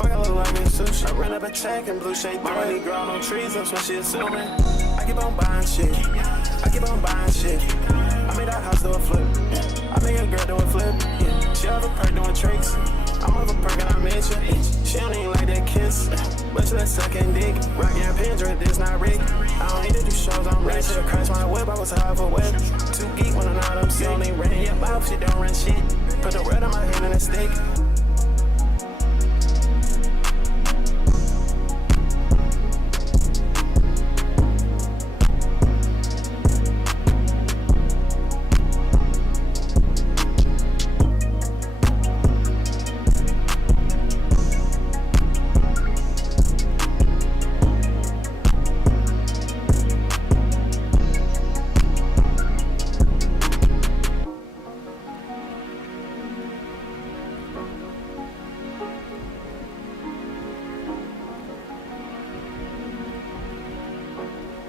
Fuck, I look like me sushi. I ran up a check and blue shade through. My money grown on trees, that's what she assuming. I keep on buying shit. I keep on buying shit. I made that house do a flip. I make a girl do a flip. She have a perk doing tricks. I'm of a perk and I miss you. She don't even like that kiss, but she let sucking dick. Rockin' a pin drip, this not Rick. I don't need to do shows, I'm rich. Should've crashed my whip, I was high for whip. Too geek when I'm not, I'm sick. She only ran in your mouth, she don't run shit. Put the red on my hand and a stick.